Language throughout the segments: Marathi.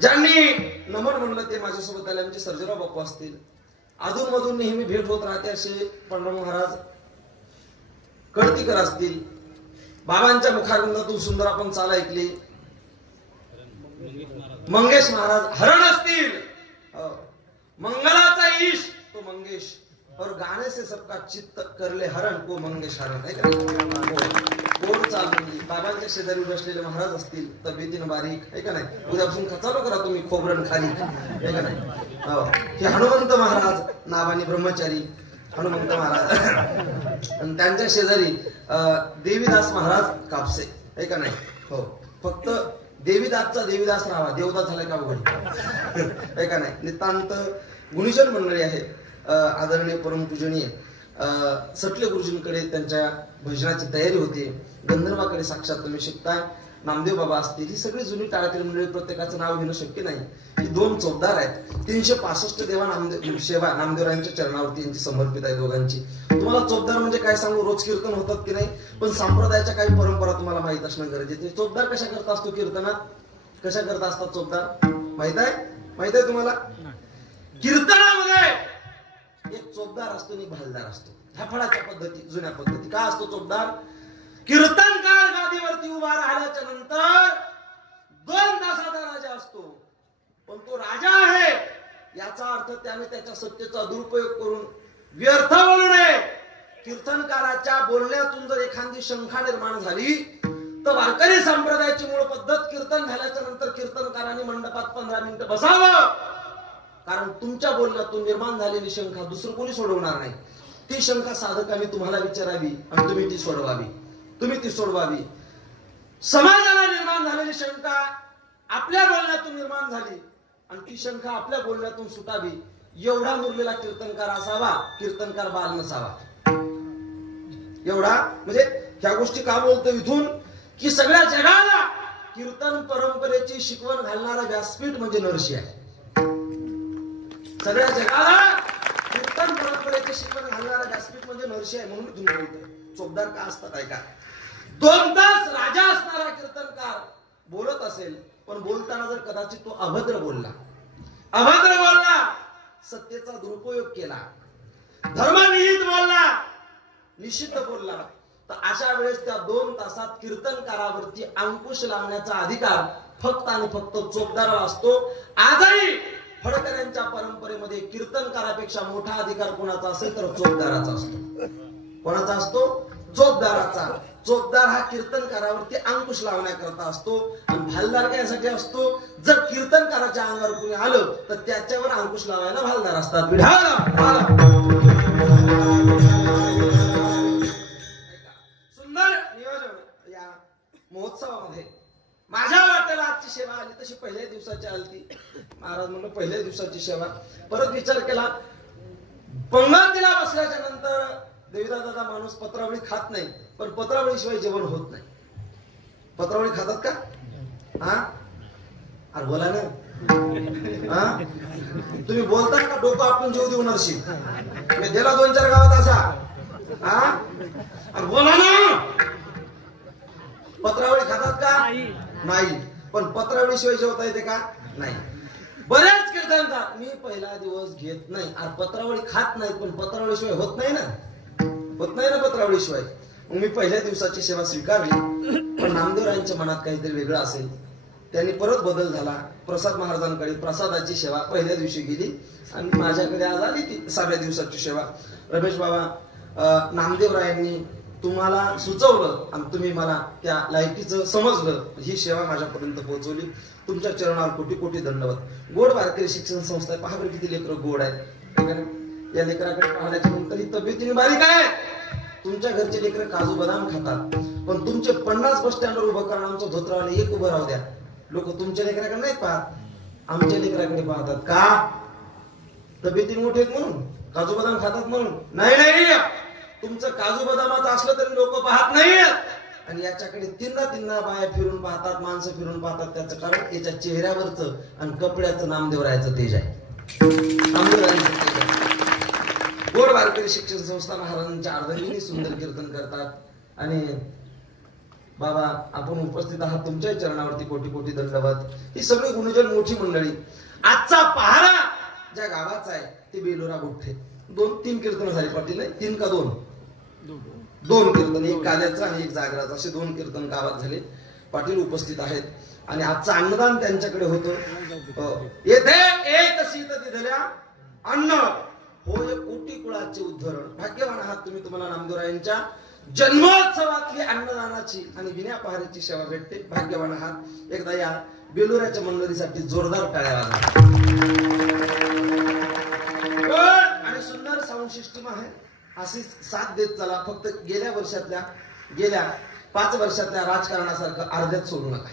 ज्यांनी नमन म्हणलं ते माझ्यासोबत आले आमचे सर्जेराव बापू असतील. अधूनमधून नेहमी भेट होत राहते असे पांडुरंग महाराज कडतीकर असतील. बाबांच्या मुखारविंदातून सुंदर आपण चाल ऐकली. मंगेश महाराज हरण असतील. मंगलाचा ईश तो मंगेश और गाने से सबका चित्त करले हरण को मंगेश हरण आहे का. कोण चाल म्हणली. बाबांच्या शेजारी बसलेले महाराज असतील. तब्येतीनं बारीक आहे का नाही. उद्यापासून चालू करा तुम्ही खोबरण खाली आहे का नाही. हे हनुमंत महाराज नावाने ब्रह्मचारी हनुमंत महाराज आणि त्यांच्या शेजारी देवीदास महाराज कापसे आहे का नाही. हो फक्त देवीदासचा देवीदास राहावा. देवदास झाला का उघड आहे का नाही. नितांत गुणीजन मंडळी आहे. आदरणीय परमपूजनीय सटले गुरुजींकडे त्यांच्या भजनाची तयारी होती. गंधर्वाकडे साक्षात तुम्ही शिकताय. नामदेव बाबा असतील. ही सगळी जुनी टाळकरी मंडळी प्रत्येकाचं नाव घेणं शक्य नाही. ही दोन चोपदार आहेत. 365 देवा नामदेव सेवा नामदेवरायांच्या चरणावरती यांची समर्पित आहे दोघांची. तुम्हाला चोपदार म्हणजे काय सांगू. रोज कीर्तन होतात की नाही पण संप्रदायाच्या काही परंपरा तुम्हाला माहित असणं गरजेचे. चोपदार कशा करता असतो कीर्तनात. कशा करता असतात चोपदार माहित आहे तुम्हाला. कीर्तनामध्ये एक चोपदार असतो आणि भालदार असतो. ह्या फळाच्या पद्धती जुन्या पद्धती. काय असतो चोपदार. कीर्तनकार गादीवरती उभा राहिल्याच्या नंतर 2 तासाचा राजा असतो. पण तो राजा आहे याचा अर्थ त्याने त्याच्या सत्तेचा दुरुपयोग करून व्यर्थ बोलू नये. कीर्तनकाराच्या बोलण्यातून जर एखादी शंका निर्माण झाली तर वारकरी संप्रदायाची मूळ पद्धत कीर्तन झाल्याच्या नंतर कीर्तनकारांनी मंडपात 15 मिनिटं बसावं. कारण तुमच्या बोलण्यातून निर्माण झालेली शंका दुसरं कोणी सोडवणार नाही. ती शंका साधकांनी तुम्हाला विचारावी आणि तुम्ही ती सोडवावी. समाजाला निर्माण झालेली शंका आपल्या बोलण्यातून निर्माण झाली आणि ती शंका आपल्या बोलण्यातून सुटावी एवढा मुरलेला कीर्तनकार असावा. कीर्तनकार बाल नसावा. एवढा म्हणजे ह्या गोष्टी का बोलतो इथून की सगळ्या जगाला कीर्तन परंपरेची शिकवण घालणारा व्यासपीठ म्हणजे नरसी आहे. सगळ्या जगाला कीर्तन परंपरेची शिकवण घालणारा व्यासपीठ म्हणजे नरसी आहे. म्हणून तुम्ही बोलतोय. चोपदार का असतात ऐका. 2 तास राजा असणारा कीर्तनकार बोलत असेल पण बोलताना जर कदाचित तो अभद्र बोलला सत्तेचा दुरुपयोग केला धर्मविहित बोलला निषिद्ध बोलला तर अशा वेळेस त्या 2 तासात कीर्तनकारावरती अंकुश लावण्याचा अधिकार फक्त आणि फक्त चोपदाराला असतो. आजही फडकऱ्यांच्या परंपरेमध्ये कीर्तनकारापेक्षा मोठा अधिकार कोणाचा असेल तर चोपदाराचा असतो. कोणाचा असतो. चोपदाराचा. चोपदार हा कीर्तनकारावरती अंकुश लावण्याकरता असतो आणि भालदार काय यासाठी असतो. जर कीर्तनकाराच्या अंगावर कुणी आलं तर त्याच्यावर अंकुश लावायला भालदार असतात. सुंदर नियोजन या महोत्सवामध्ये. माझ्या वाट्याला आजची सेवा आली तशी पहिल्या दिवसाची आलती. महाराज म्हणलं पहिल्या दिवसाची सेवा. परत विचार केला पंगतीला बसल्याच्या नंतर देवीदास दादा माणूस पत्रावळी खात नाही पण पत्रावळी शिवाय जेवण होत नाही. पत्रावळी खातात का. अरे बोला ना. तुम्ही बोलता का डोकं आपण जेव देऊ नरशी. मी दिला 2-4 गावात असा. अरे बोला ना. पत्रावळी खातात का नाही पण पत्रावळी शिवाय जेवता येते का नाही. बऱ्याच कीर्तनकार मी पहिला दिवस घेत नाही. अरे पत्रावळी खात नाही पण पत्रावळी शिवाय होत नाही ना पत्रावळी शिवाय. मग मी पहिल्या दिवसाची सेवा स्वीकारली पण नामदेवरायांच्या मनात काहीतरी वेगळं असेल. त्यांनी परत बदल झाला. प्रसाद महाराजांकडे प्रसादाची सेवा पहिल्या दिवशी गेली आणि माझ्याकडे आज आली ती 6व्या दिवसाची सेवा. रमेश बाबा नामदेवरायांनी तुम्हाला सुचवलं आणि तुम्ही मला त्या लायकीचं समजलं ही सेवा माझ्यापर्यंत पोहोचवली. तुमच्या चरणावर कोटी कोटी दंडवत. गोड वारकरी शिक्षण संस्था आहे. पहा बरं किती लेकरं गोड आहेत. या लेकराकडे पाहण्याच्या नंतर ही तब्येतीने बारीक आहे. तुमच्या घरचे लेकरं काजू बदाम खातात पण तुमचे 50 बस स्टँडवर उभं करा आमचं धोत्रावाले एक उभं राहू द्या. लोक तुमच्या लेकराकडे नाहीत पाहत आमच्या लेकराकडे पाहतात. का तब्येतीने मोठे आहेत म्हणून. काजू बदाम खातात म्हणून नाही. तुमचं काजू बदामाचं असलं तरी लोक पाहत नाहीत आणि याच्याकडे तिन्ना बाया फिरून पाहतात. माणसं फिरून पाहतात. त्याचं कारण याच्या चेहऱ्यावरचं आणि कपड्याचं नामदेवरायाचं तेज आहे. नामदेवरायांचं तेज आहे. गोड वारकरी शिक्षण संस्था महाराजांच्या अर्धगिनी सुंदर कीर्तन करतात आणि बाबा आपण उपस्थित आहात, तुमच्याही चरणावरती कोटी कोटी दंडवत. ही सगळी गुणजन मोठी मंडळी. आजचा पहारा ज्या गावाचा आहे ते बेलोरा गोठे. 2-3 कीर्तन झाली पाटील, नाही 3 का 2? 2 कीर्तन, एक काल्याचं आणि एक जागराचं, असे 2 कीर्तन गावात झाले. पाटील उपस्थित आहेत आणि आजचं अन्नदान त्यांच्याकडे होतं. येथे एक शीत दिधल्या अन्न होय कोटी कुळाचे उद्धरण. भाग्यवान आहात तुम्ही, तुम्हाला नामदेवरायांच्या जन्मोत्सवातली अन्नदानाची आणि विण्या पहारेची सेवा भेटते. भाग्यवान आहात. एकदा या बेलोऱ्याच्या मंडळीसाठी जोरदार टाळ्या वाजवा. आणि सुंदर साऊंड सिस्टीम आहे, अशी साथ देत चला. फक्त गेल्या 5 वर्षातल्या राजकारणासारखं अर्ध्यात सोडू नका.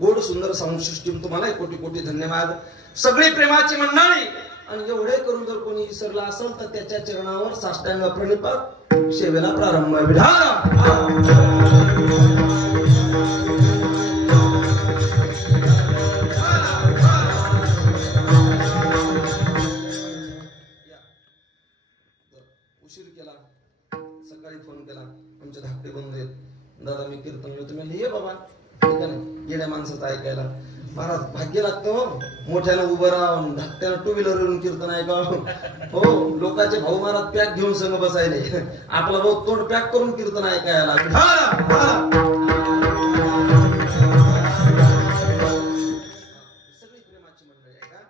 गोड सुंदर साऊंड सिस्टीम, तुम्हाला कोटी कोटी धन्यवाद. सगळी प्रेमाची मंडळी. आणि एवढे करून जर कोणी विसरला असेल तर त्याच्या चरणावर साष्टांग प्रणिपात, सेवेला प्रारंभ. उशीर केला, सकाळी फोन केला, आमचे धाकटे बंधू आहेत, दादा मी कीर्तन घेतो. मी ये बाबा, ठीक आहे, येड्या माणसाचं ऐकायला महाराज भाग्य लागतं. मोठ्यानं उभं राहून धाकट्यानं 2 व्हीलरवरून कीर्तन ऐका. हो, लोकांचे भाऊ महाराज पॅक घेऊन संग बसायले, आपला भाऊ तोंड पॅक करून कीर्तन ऐकायला. सगळी प्रेमाची मंडळी आहे का.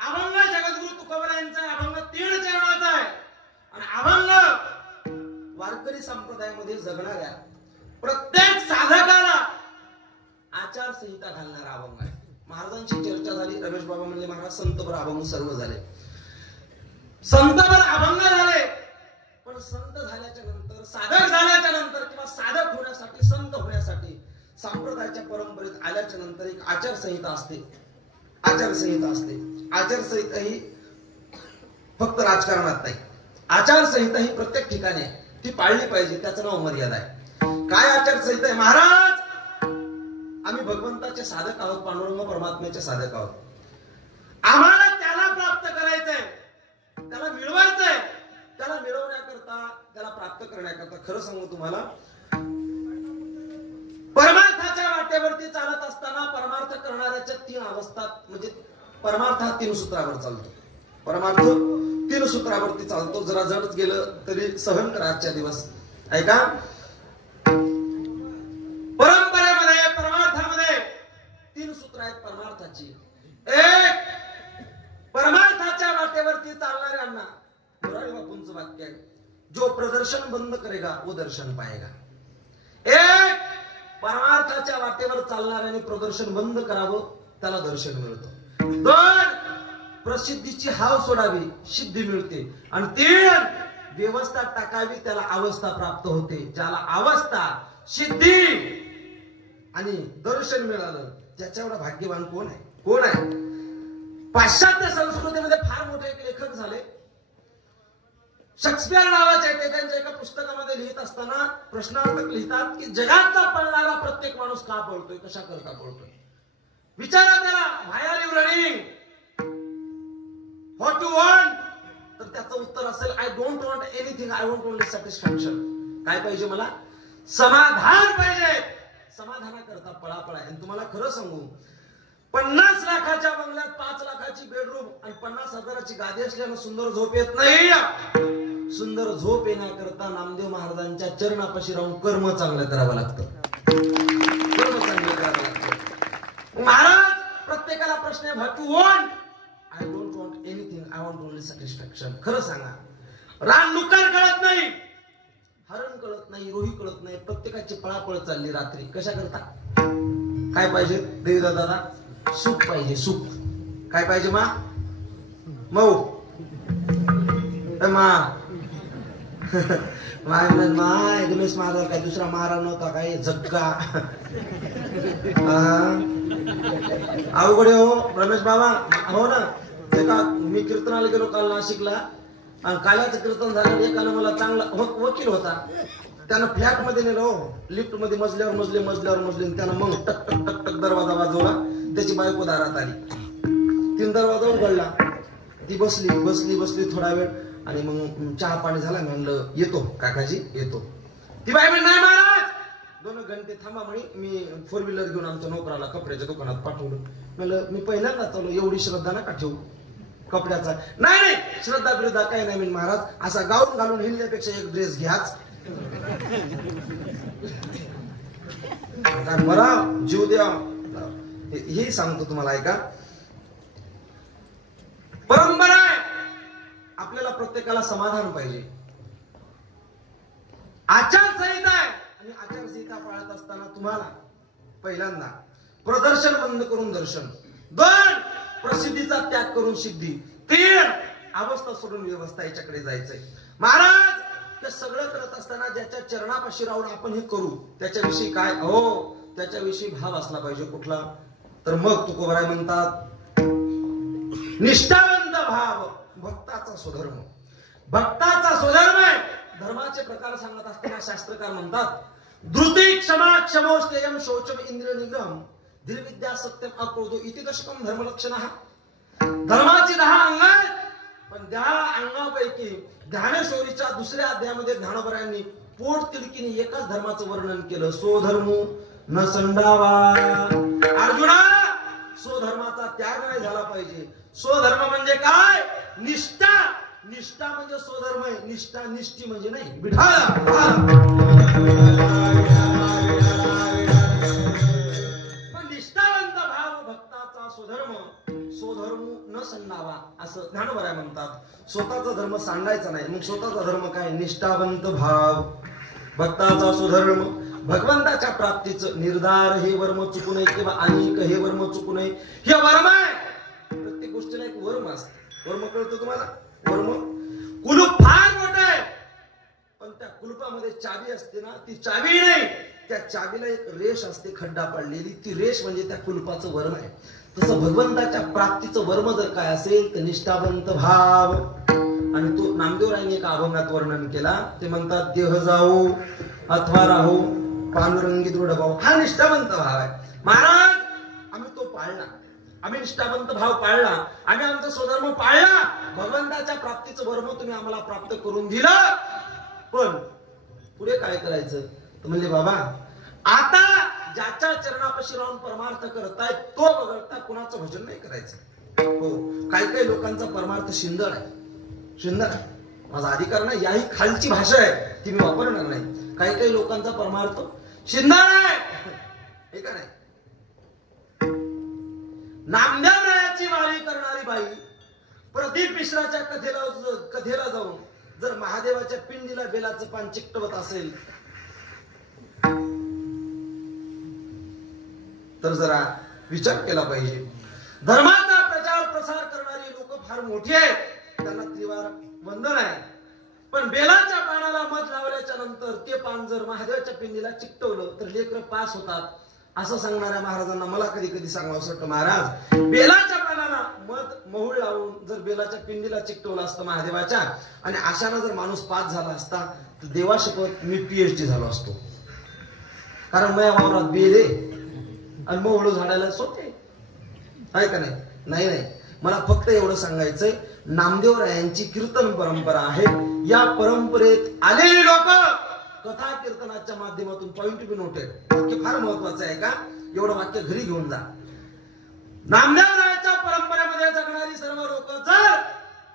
अभंग जगद्गुरु तुकोबरायांचा अभंग 3 चरणाचा आहे. आणि अभंग वारकरी संप्रदायामध्ये जगणाऱ्या प्रत्येक साधकाला आचारसंहिता घालणारा अभंग आहे. महाराजांची चर्चा झाली, रमेश बाबा म्हणले महाराज संतभर अभंग सर्व झाले, संतभर अभंग झाले. पण संत झाल्याच्या नंतर, साधक झाल्याच्या नंतर किंवा साधक होण्यासाठी, संत होण्यासाठी संप्रदायाच्या परंपरेत आल्याच्या नंतर एक आचारसंहिता असते. आचारसंहिता असते. आचारसंहिता ही फक्त राजकारणात नाही, आचारसंहिता ही प्रत्येक ठिकाणी आहे, ती पाळली पाहिजे. त्याचं नाव मर्यादा आहे. काय आचारसंहिता आहे? महाराज आम्ही भगवंताचे साधक आहोत, पांडुरंग परमात्म्याचे साधक आहोत. आम्हाला त्याला प्राप्त करायचंय, त्याला मिळवायचंय. त्याला मिळवण्याकरता, त्याला प्राप्त करण्याकरता खरं सांगू तुम्हाला, परमार्थाच्या वाटेवरती चालत असताना परमार्थ करणाऱ्याच्या 3 अवस्था, म्हणजे परमार्थ हा 3 सूत्रावर चालतो. परमार्थ 3 सूत्रावरती चालतो. जरा जडच गेलं तरी सहन करा आजच्या दिवस. ऐका, परंपरेमध्ये, परमार्थामध्ये 3 सूत्र आहेत परमार्थाची. एक, परमार्थाच्या वाटेवरती चालणाऱ्यांना मुरारी बापूंचं वाक्य आहे, जो प्रदर्शन बंद करेगा वो दर्शन पाएगा. एक, परमार्थाच्या वाटेवर चालणाऱ्याने प्रदर्शन बंद करावं, त्याला दर्शन मिळतं. 2, प्रसिद्धीची हाव सोडावी, सिद्धी मिळते. आणि 3, व्यवस्था टाकावी, त्याला अवस्था प्राप्त होते. ज्याला अवस्था, सिद्धी आणि दर्शन मिळालं, त्याच्या एवढा भाग्यवान कोण आहे? कोण आहे? पाश्चात्य संस्कृतीमध्ये फार मोठे एक लेखक झाले, शेक्सपियर नावाचे. ते त्यांच्या एका पुस्तकामध्ये लिहित असताना प्रश्नार्थक लिहितात की जगातला पळणारा प्रत्येक माणूस का पळतोय, कशा करता पळतोय? विचारा त्याला, why are you running, what you want? तर त्याचं उत्तर असेल, I don't want anything, I want only satisfaction. काय पाहिजे मला? समाधान पाहिजे. समाधानाकरता पळापळ आहे. आणि तुम्हाला खरं सांगू, 50 लाखाच्या बंगल्यात 5 लाखाची बेडरूम आणि 50,000ची गादी असल्यानं सुंदर झोप येत नाही. सुंदर झोप येण्याकरता नामदेव महाराजांच्या चरणापाशी राहून कर्म चांगलं करावं लागतं. कर्म चांगलं करावं लागतं. महाराज, प्रत्येकाला प्रश्न आहे, what you want? I don't want anything, I want only satisfaction. खरं सांगा, रान नुकार कळत नाही, हरण कळत नाही, रोही कळत नाही, प्रत्येकाची पळापळ चालली रात्री. कशा करता? काय पाहिजे देवीदा दादा? सुख पाहिजे, सुख. काय पाहिजे मा? मऊ मा माय गणेश महाराज काय दुसरा महाराज नव्हता काय? जग्गा अवघड हो रमेश बाबा. हो ना, ते का मी कीर्तनाला गेलो काल नाशिकला, आणि काल्याचं कीर्तन झालं. एकानं मला चांगला वकील होता, त्यानं फ्लॅट मध्ये नेलो, लिफ्ट मध्ये मजल्यावर मजले. त्यानं मग टक टक टक टक दरवाजा वाजवला. त्याची बायको दारात आली. 3 दरवाजा उघडला. ती बसली थोडा वेळ, आणि मग चहा पाणी झाला. म्हणलं येतो काकाजी, येतो. ती बाई म्हणे नाही महाराज 2 घंटे थांबा म्हणे, मी 4 व्हीलर घेऊन आमच्या नोकराला कपड्याच्या दुकानात पाठवलं. म्हणलं मी पहिल्यांदा चालू, एवढी श्रद्धा नका ठेवू कपड्याचा. नाही नाही श्रद्धा बिरद्धा काही नाही महाराज, असा गाऊन घालून हिंडण्यापेक्षा एक ड्रेस घ्याच. बरा जीव द्या. हे सांगतो तुम्हाला ऐका, परंपरा आहे आपल्याला प्रत्येकाला समाधान पाहिजे. आचारसंहिता आहे आणि आचारसंहिता पाळत असताना तुम्हाला पहिल्यांदा प्रदर्शन बंद करून दर्शन, 2 प्रसिद्धीचा त्याग करून सिद्धी, 3 अवस्था सोडून व्यवस्था याच्याकडे जायचंय. महाराज ते सगळं करत असताना ज्याच्या चरणापाशी राहून आपण हे करू त्याच्याविषयी काय, हो त्याच्याविषयी भाव असला पाहिजे. कुठला तर मग तुकोबराय म्हणतात निष्ठावंत भाव भक्ताचा स्वधर्म. भक्ताचा स्वधर्म आहे. धर्माचे प्रकार सांगत असताना शास्त्रकार म्हणतात धृती क्षमा क्षमोष्टेयम शौचम इंद्रिय निग्रहम धीरविद्या सत्यम अक्रोधो इति दशकम धर्मलक्षणः. धर्माची 10 अंग आहेत, पण 10 अंगापैकी ज्ञानेश्वरीच्या 2ऱ्या अध्यायामध्ये ज्ञानोबरायांनी पोट तिडकीने एकाच धर्माचं वर्णन केलं, स्वधर्मो न संडावा. अर्जुना स्वधर्माचा त्याग नाही झाला पाहिजे. स्वधर्म म्हणजे काय? निष्ठा. निष्ठा म्हणजे स्वधर्म आहे. निष्ठा निष्ठी म्हणजे नाही बिठाला. पण निष्ठावंत भाव भक्ताचा स्वधर्म, स्वधर्म न संडावा असं ज्ञानोबराय म्हणतात. स्वतःचा धर्म सांडायचा नाही. मग स्वतःचा धर्म काय? निष्ठावंत भाव भक्ताचा स्वधर्म. भगवंताच्या प्राप्तीचं निर्धार हे वर्म चुकू नये किंवा अनेक हे वर्म चुकू नये. हे वर्म आहे. प्रत्येक गोष्टीला एक वर्म असते. वर्म कळतं तुम्हाला? वर्म कुलूप फार मोठं आहे, पण त्या कुलुपामध्ये चावी असते ना, ती चावी नाही, त्या चावीला एक रेष असते खड्डा पाडलेली, ती रेष म्हणजे त्या कुलुपाचं वर्म आहे. तसं भगवंताच्या प्राप्तीचं वर्म जर काय असेल तर निष्ठावंत भाव. आणि तो नामदेवरायांनी एका अभंगात वर्णन केला. ते म्हणतात देह जाऊ अथवा राहू पांडुरंगी दृढ भाव. हा निष्ठावंत भाव आहे. महाराज आम्ही तो पाळला, आम्ही निष्ठावंत भाव पाळला, आम्ही आमचा स्वधर्म पाळला. भगवंताच्या प्राप्तीचं वर्म तुम्ही आम्हाला प्राप्त करून दिलं, पण पुढे काय करायचं तर म्हणजे बाबा आता ज्याच्या चरणापाशी राहून परमार्थ करताय तो वगळता कुणाचं भजन नाही करायचं. हो काही काही लोकांचा परमार्थ शिंदळ आहे. शिंदळ आहे, माझा अधिकार नाही, याही खालची भाषा आहे ती मी वापरणार नाही. काही काही लोकांचा परमार्थ शिंदळ आहे, हे का नाही. नामदेवरायाची वारी करणारी बाई प्रदीप मिश्राच्या कथेला जाऊन जर महादेवाच्या पिंडीला बेलाचं पान चिकटवत असेल तर जरा विचार केला पाहिजे. धर्माचा प्रचार प्रसार करणारी लोक फार मोठी आहेत, त्यांना त्रिवार वंदन आहे. पण बेलाच्या पानाला मध लावल्याच्या नंतर ते पान जर महादेवाच्या पिंडीला चिकटवलं तर लेकरं पास होतात असं सांगणाऱ्या महाराजांना मला कधी कधी सांगावं वाटतं, महाराज बेलाच्या पानाला मध महूळ लावून जर बेलाच्या पिंडीला चिकटवलं असतं महादेवाच्या आणि अशानं जर माणूस पास झाला असता तर देवाशपथ मी PhD झालो असतो. कारण माझ्या वावरात बेल आहे आणि महूळ झाडायला सोपे आहे का नाही. नाही नाही, मला फक्त एवढं सांगायचंय, नामदेवरायांची कीर्तन परंपरा आहे. या परंपरेत आलेली लोक कथा कीर्तनाच्या माध्यमातून पॉइंट बी नोटेड, वाक्य फार महत्वाचं आहे का, एवढं वाक्य घरी घेऊन जा. नामदेवरायांच्या परंपरेमध्ये जगणारी सर्व लोक जर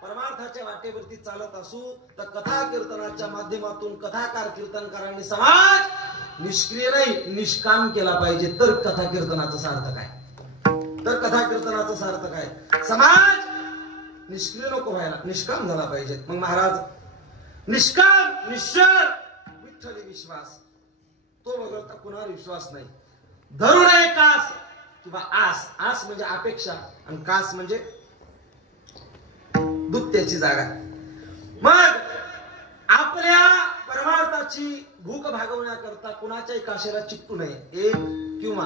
परमार्थाच्या वाटेवरती चालत असू तर कथा कीर्तनाच्या माध्यमातून कथाकार कीर्तनकारांनी समाज निष्क्रिय नाही निष्काम केला पाहिजे. तर कथा कीर्तनाचं सार्थक आहे. तर कथा कीर्तनाचं सार्थक आहे. समाज निष्क्रिय नको व्हायला, निष्काम झाला पाहिजे. मग महाराज निष्काम निश्चळ विठ्ठली विश्वास तो वगळता कुणावर विश्वास नाही. धरू नये कास किंवा आस. आस म्हणजे अपेक्षा आणि कास म्हणजे दुत्याची जागा. मग आपल्या परमार्थाची भूक भागवण्याकरता कुणाच्याही काशेला चिकटू नये. एक किंवा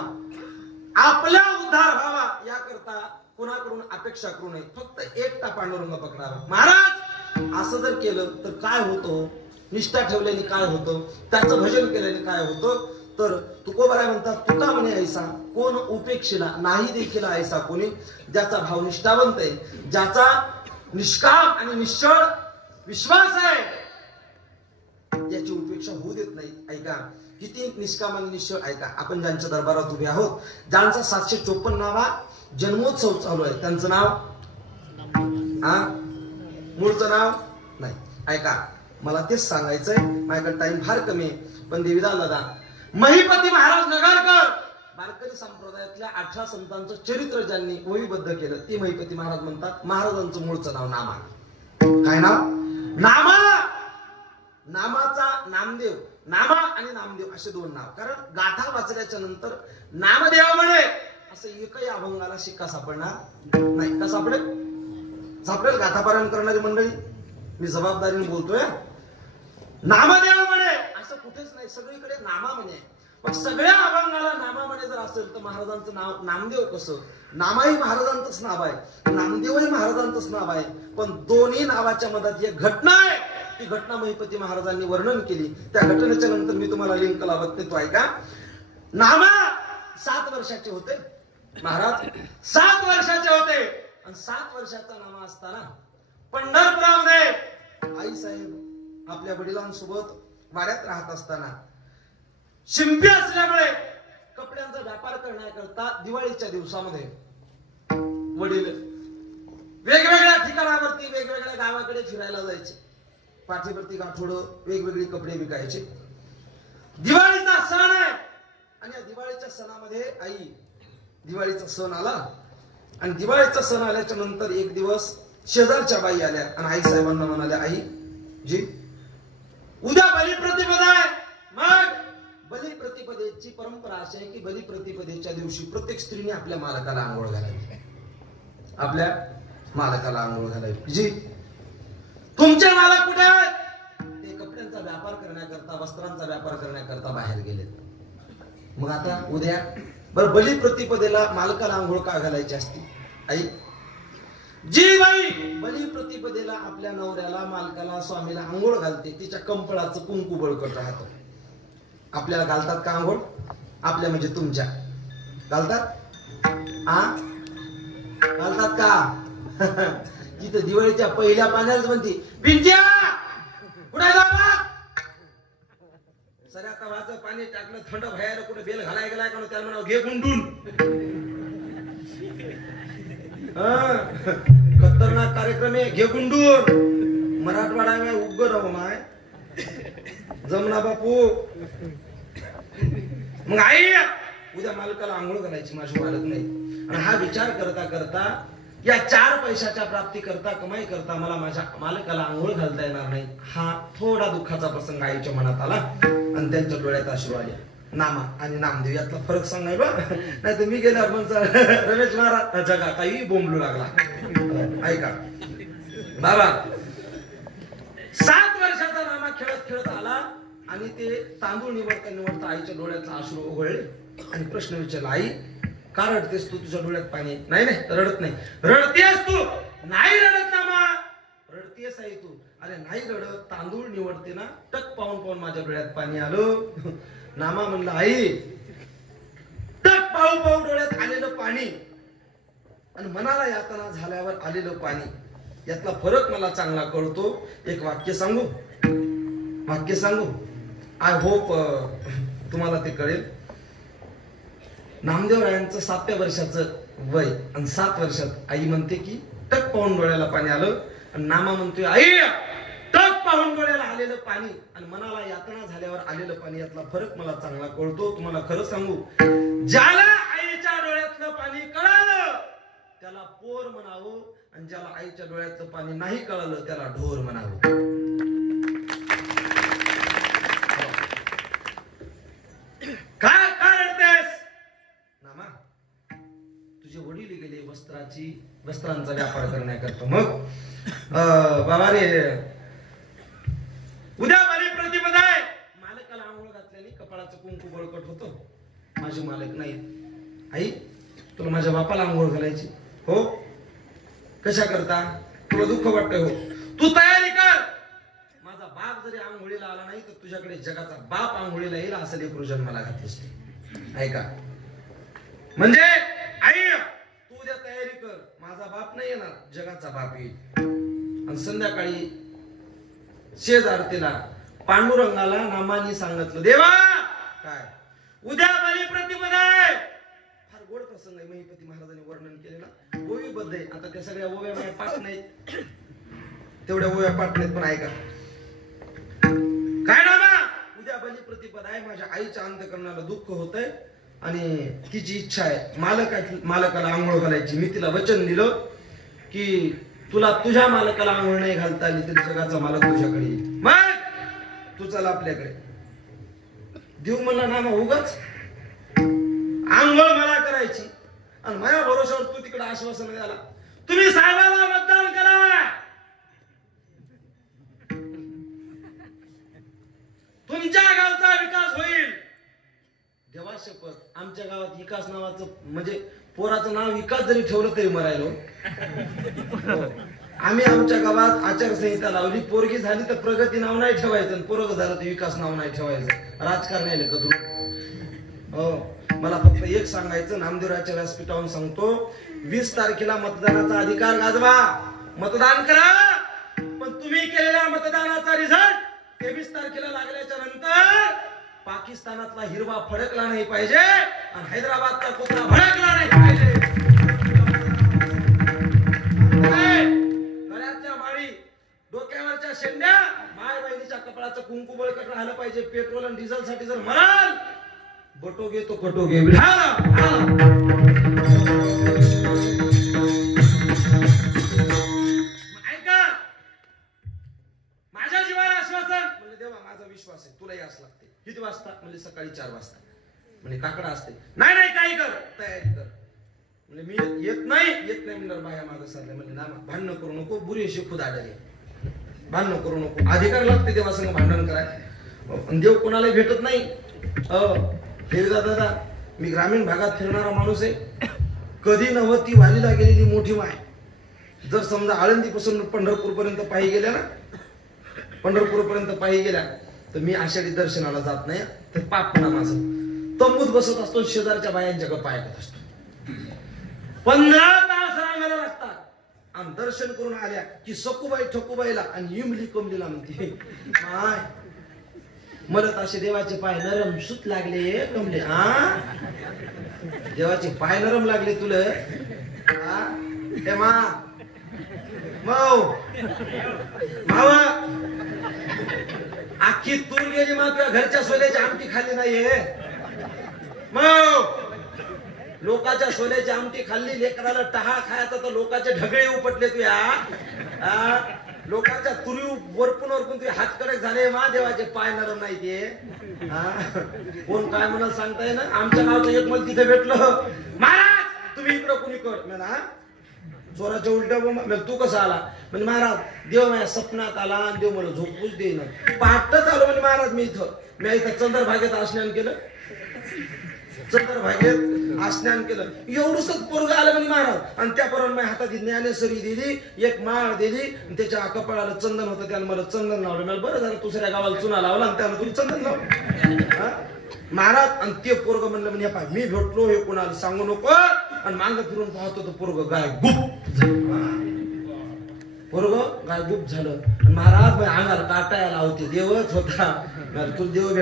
आपला उद्धार व्हावा याकरता कुणाकडून अपेक्षा करू नये. फक्त एकटा पांडुरंग पकडावा. महाराज असं जर केलं तर काय होतं, निष्ठा ठेवल्याने काय होतं, त्याचं भजन केल्याने काय होतं, तर तुकोबराय म्हणतात तुका म्हणे ऐसा कोण उपेक्षिला नाही देखील ऐसा कोणी. ज्याचा भाव निष्ठावंत आहे, ज्याचा निष्काम आणि निश्चळ विश्वास आहे, याची उपेक्षा परीक्षा होऊ देत नाही. ऐका किती निष्कामाने निश्चय. ऐका आपण ज्यांच्या दरबारात उभे आहोत, ज्यांचा 754 नावा जन्मोत्सव चालू आहे, त्यांचं नाव मूळचं नाव नाही. ऐका मला तेच सांगायचंय, माझ्याकडे टाइम फार कमी आहे. पण देवीदास दादा महिपती महाराज नगरकर वारकरी संप्रदायातल्या 18 संतांचं चरित्र ज्यांनी वहीबद्ध केलं ते महिपती महाराज म्हणतात. महाराजांचं मूळचं नाव नामा. काय नाव? नामा. नामाचा नामदेव, नामा आणि नामदेव असे दोन नाव. कारण गाथा वाचल्याच्या नंतर नामदेव म्हणे असं एकही अभंगाला शिक्का सापडणार नाही. का सापडेल? सापडेल गाथा पारायण करणारी मंडळी. मी जबाबदारीने बोलतोय. नामदेव म्हणे असं कुठेच नाही, सगळीकडे नामा म्हणे. मग सगळ्या अभंगाला नामा म्हणे जर असेल तर महाराजांचं नाव नामदेव कसं? नामाही महाराजांचंच नाव आहे, नामदेवही महाराजांचंच नाव आहे. पण दोन्ही नावाच्या मधात एक घटना आहे, ती घटना महिपती महाराजांनी वर्णन केली. त्या घटनेच्या नंतर मी तुम्हाला लिंक लावत नेतो. ऐका. नामा 7 वर्षाचे होते. महाराज 7 वर्षाचे होते आणि 7 वर्षाचा नामा असताना पंढरपुरामध्ये आई साहेब आपल्या वडिलांसोबत वाड्यात राहत असताना शिंपी असल्यामुळे कपड्यांचा व्यापार करण्याकरता दिवाळीच्या दिवसामध्ये वडील वेगवेगळ्या ठिकाणावरती वेगवेगळ्या गावाकडे फिरायला जायचे. पाठीवरती गाठोडं वेगवेगळे कपडे विकायचे. दिवाळीचा सण आहे आणि या दिवाळीच्या सणामध्ये आई दिवाळीचा सण आला आणि दिवाळीचा सण आल्याच्या नंतर एक दिवस शेजारच्या बाई आल्या आणि आई साहेबांना म्हणाल्या, आई जी उद्या बलिप्रतिपदा आहे. मग बलिप्रतिपदेची परंपरा अशी आहे की बलिप्रतिपदेच्या दिवशी प्रत्येक स्त्रीने आपल्या मालकाला आंघोळ घालावी. आपल्या मालकाला आंघोळ घालावी. जी तुमचे मालक कुठे आहेत? ते कपड्यांचा व्यापार करण्याकरता वस्त्रांचा व्यापार करण्याकरता बाहेर गेले. मग आता उद्या बर बलिप्रतिपदेला मालकाला आंघोळ का घालायची असते? आई जी बाई बलिप्रतिपदेला आपल्या नवऱ्याला मालकाला स्वामीला आंघोळ घालते तिच्या कंपळाचं कुंकू बळकट राहतं. आपल्याला घालतात का आंघोळ? आपल्या म्हणजे तुमच्या घालतात? घालतात का? तिथं दिवाळीच्या पहिल्या पाण्याला म्हणते पिंट्या कुठे जावा सर. आता वाचं पाणी टाकलं थंड व्हायला कुठे बेल घालाय गेलाय का त्याला म्हणा घे गुंडून. खतरनाक कार्यक्रम आहे, घे गुंडून. मराठवाडा में उग्र राहू माय जमना बापू. मग आई उद्या मालकाला आंघोळ घालायची, माझी मालक नाही. आणि हा विचार करता करता या 4 पैशाच्या प्राप्ती करता कमाई करता मला माझ्या मालकाला आंघोळ घालता येणार नाही, हा थोडा दुःखाचा प्रसंग आईच्या मनात आला आणि त्यांच्या डोळ्यात अश्रू आले. नामा आणि नामदेव यातला फरक सांगायला नाही तर मी गेल्यावर म्हणजे रमेश महाराज जगा काही बोंबलू लागला. ऐका बाबा 7 वर्षाचा नामा खेळत खेळत आला आणि ते तांदूळ निवडता निवडता आईच्या डोळ्यातला अश्रू ओघळले आणि प्रश्न विचारला, आई का रडतेस तू? तुझ्या डोळ्यात पाणी? नाही नाही रडत नाही. रडतेस तू? नाही रडत नामा. रडतेस आई तू? अरे नाही रडत, तांदूळ निवडते ना टक पाहून पाहून माझ्या डोळ्यात पाणी आलं. नामा म्हणला, आई टक पाहू पाहू डोळ्यात आलेलं पाणी आणि मनाला यातना झाल्यावर आलेलं पाणी यातला फरक मला चांगला कळतो. एक वाक्य सांगू? वाक्य सांगू? आय होप तुम्हाला ते कळेल. नामदेवरायांचं 7व्या वर्षाचं वय आणि 7 वर्षात आई म्हणते की टक पाहून डोळ्याला पाणी आलं आणि नामा म्हणतोय, आई टक पाहून डोळ्याला आलेलं पाणी आणि मनाला यातना झाल्यावर आलेलं पाणी यातला फरक मला चांगला कळतो. तुम्हाला खरं सांगू, ज्याला आईच्या डोळ्यातलं पाणी कळालं त्याला पोर म्हणावं आणि ज्याला आईच्या डोळ्यातलं पाणी नाही कळालं त्याला ढोर म्हणावं. काय काय रडतेस? नामा तुझे वडील गेले वस्त्रांचा व्यापार करण्याकरता. मग बाबा रे उद्या बलिप्रतिपदा आहे. मालकाला आंघोळ घातल्याने कपाळाचं कुंकू बळकट होतं. माझे मालक नाही. आई तुला माझ्या बापाला आंघोळ घालायची? हो. कशा करता? तुला दुःख वाटतंय? हो. तू तयारी कर. माझा बाप जरी आंघोळीला आला नाही तर तुझ्याकडे जगाचा बाप आंघोळीला येईल असं लेकरू जन्माला घातलीस. ऐका म्हणजे आई तू उद्या तयारी कर. माझा बाप नाही येणार, जगाचा बाप येईल. आणि संध्याकाळी शेज आरतीला पांडुरंगाला नामानी सांगितलं, देवा काय उद्या बलिप्रतिपदा आहे. फार गोड प्रसंग आहे. महिपती महाराजांनी वर्णन केले ना, ओवीबद्ध आहे. आता त्या सगळ्या ओव्या माझ्या पाठ नाहीत, तेवढ्या ओव्या पाठ नाहीत, पण ऐका काय नामा, उद्या बलिप्रतिपदा आहे. माझ्या आईच्या अंतःकरणाला दुःख होतंय आणि तिची इच्छा आहे मालकाला आंघोळ घालायची. मी तिला वचन दिलं की तुला तुझ्या मालकाला आंघोळ नाही घालता आली तरी जगाचा मालक तुझ्याकडे येईल. मग तू चला आपल्याकडे. देव म्हणला नामा उगाच आंघोळ मला करायची आणि माझ्या भरोशावर तू तिकडे आश्वासन द्याला. तुम्ही साहेबाला मतदान करा, तुमच्या गावचा विकास होईल. देवा शपथ, आमच्या गावात विकास नावाचं म्हणजे पोराचं नाव विकास जरी ठेवलं तरी मरायलो. आम्ही आमच्या गावात आचारसंहिता लावली, पोरगी झाली तर प्रगती नाव नाही ठेवायचं, पोरग झालं तर विकास नाव नाही ठेवायचं. राजकारण आहे कदू. हो, मला फक्त एक सांगायचं, नामदेवराच्या व्यासपीठावरून सांगतो, 20 तारखेला मतदानाचा अधिकार गाजवा, मतदान करा. पण तुम्ही केलेल्या मतदानाचा रिझल्ट 23 तारखेला लागल्याच्या नंतर पाकिस्तानातला हिरवा फडकला नाही पाहिजे आणि हैदराबादचा कुत्रा भडकला नाही पाहिजे. गळ्यातल्या माळी, डोक्यावरच्या शेंड्या, माय बहिणीच्या कपाळाचं कुंकू बळकट राहिलं पाहिजे. पेट्रोल आणि डिझेल साठी जर म्हणाल बटोगे तो कटोगे. ऐका, माझ्या जीवाला आश्वासन म्हणजे देवा माझा विश्वास आहे, तुलाही असं लागते. किती वाजता म्हणजे सकाळी 4 वाजता. म्हणजे काकडा असते, नाही नाही काही कर, तयारी कर. म्हणजे मी येत नाही म्हणणार बाया मागं सारल्या. म्हणजे ना भांडण करू नको, बुरीशी खुद आढळले, भांडण करू नको. अधिकार लागते देवा संग भांडण कराय. देव कोणालाही भेटत नाही. हे दादा, मी ग्रामीण भागात फिरणारा माणूस आहे. कधी नव्हती वालीला गेलेली मोठी माय जर समजा आळंदीपासून पंढरपूर पर्यंत पायी गेल्या ना, पंढरपूर पर्यंत पायी गेल्या तर मी आषाढी दर्शनाला जात नाही. तर पाप ना माझं तंबूत बसत असतो, शेजारच्या बायांच्या पाय येत असतो. 15 तास रांगायला लागतात. आणि दर्शन करून आल्या की सकुबाई ठकुबाईला आणि इमली कमलीला म्हणते, माय मला असे देवाचे पाय नरम सुत लागले कमले. हा, देवाचे पाय नरम लागले तुला. मावा आखी तूर गेली मग तुझ्या घरच्या सोल्याची आमटी खाल्ली नाहीये. मग लोकांच्या सोल्याची आमटी खाल्ली, लेकराला टहाळ खायचा तर लोकांचे ढगळे उपटले तुया. लोकांच्या तुरी वरपून तुझे हात कडक झाले. महादेवाचे पाय नरम नाही ते. कोण काय म्हणत सांगताय ना. आमच्या गावचं एक मला तिथे भेटलं, महाराज तुम्ही इकडं कुणी कर म्हणा. चोराच्या उलट्या तू कसा आला म्हणजे महाराज देव माझ्या सपनात आला आणि देव मला झोपूच देईना. पहाटच आलो म्हणजे महाराज मी इथं चंद्रभागेत स्नान केलं, चंद्रभागेत स्नान केलं. एवढंच पोरग आलं म्हणजे महाराज. आणि त्यापर्यंत माझ्या हातात ज्ञानेश्वरी दिली, एक माळ दिली, त्याच्या कपाळाला चंदन होतं, त्याला मला चंदन लावलं. मला बरं झालं दुसऱ्या गावाला चुना लावला आणि त्याला तुम्ही चंदन लावलं महाराज. आणि ते पोरग म्हणलं म्हणजे पाय मी भेटलो हे कोणाला सांगू नको. आणि मांग फिरून पाहतो तर पोरग गाय गुप झालं. पोरग गाय गुप झालं. महाराज अंगाला काटायला होते. देवच होता. तुला देव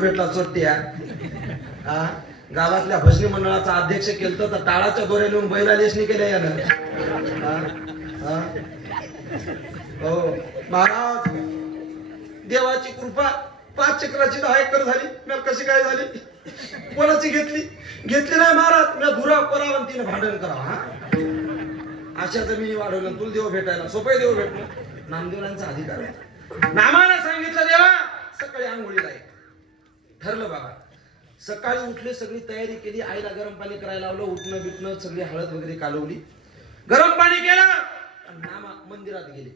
भेटला चोट्या. गावातल्या भजनी मंडळाचा अध्यक्ष केलं तर टाळाच्या दोऱ्या नेऊन बैला लेसणी केल्या यानं. हो महाराज, देवाची कृपा 5 चक्राची 10 एकर झाली. मी कशी काय झाली, कोणाची घेतली नाही महाराज. मी धुरा परावंतीनं भांडण करावा. अशा जमिनी वाढवलं तुला देव भेटायला सोपे. देव भेटलं, नामदेवरांचा अधिकार आहे. नामाला सांगितलं देवा सकाळी आंघोळीला आहे. ठरलं बाबा. सकाळी उठले, सगळी तयारी केली. आईला गरम पाणी करायला लावलं, उठणं बिटणं सगळी हळद वगैरे कालवली, गरम पाणी केलं आणि नामा मंदिरात गेले.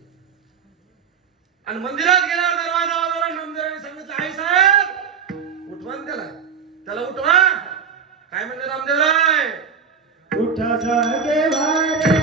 आणि मंदिरात गेल्यावर दरवाजा वाजवला. नामदेवरांनी सांगितलं आई साहेब उठवा त्याला उठवा. काय म्हणले नामदेवराय, उठा जागे वारे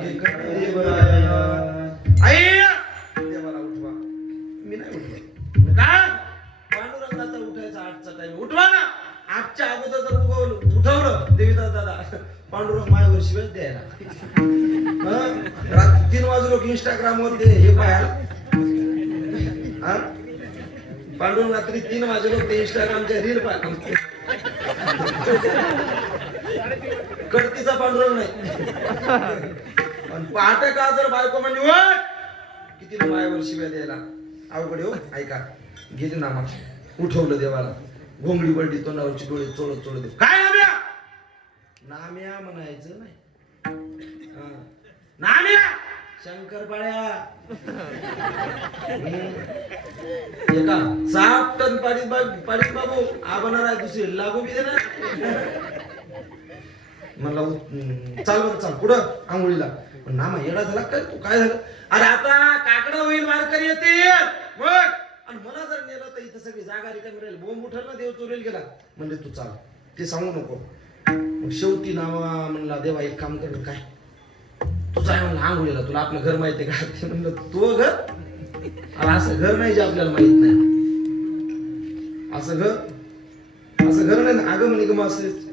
घे देवराया. आई देवाला उठवा. मी नाही उठवा. काय पांडुरंगाचा उठायचा 8चा टाइम उठवा ना. 8च्या अगोदर जर उठवलं देवीदास दादा पांडुरंग मायावर शिवाय द्यायला. रात्री 3 वाजू लोक इंस्टाग्राम वर ते हे पाहायला. पांडुरंग रात्री 3 वाजे लोक ते इंस्टाग्रामच्या रील पाहायला. कडतीचा पांडुरंग नाही. पण पहाटे का जर बायको म्हणजे किती मायावर शिव्या द्यायला अवघड हो. ऐका गेली नामा उठवलं देवाला. घोंगडी पडली तोंडावरची डोळे चोळत चोळत. काय नाम्या नाम्या म्हणायचं नाही. नाम्या शंकरपाळ्या. एका 7 टन पाडीत बाबू आबणार आहे. दुसरी लागू बी दे ना. म्हणला चाल बरं चाल पुढं आंघोळीला. पण नामा येडा झाला काय तू. काय झालं. अरे आता काकडा होईल वारकरी येते मग. आणि मला जर नेलं तर इथं सगळी जागा रिकामी राहील. बोंब उठल ना देव चोरेल गेला. म्हणले तू चाल ते सांगू नको. मग शेवटी नावा म्हणला देवा एक काम कर. काय तू काय म्हणला आंघोळीला. तुला आपलं घर माहितीये का. ते म्हणलं तो घर. अरे असं घर नाही जे आपल्याला माहित नाही. असं घर नाही ना. आगम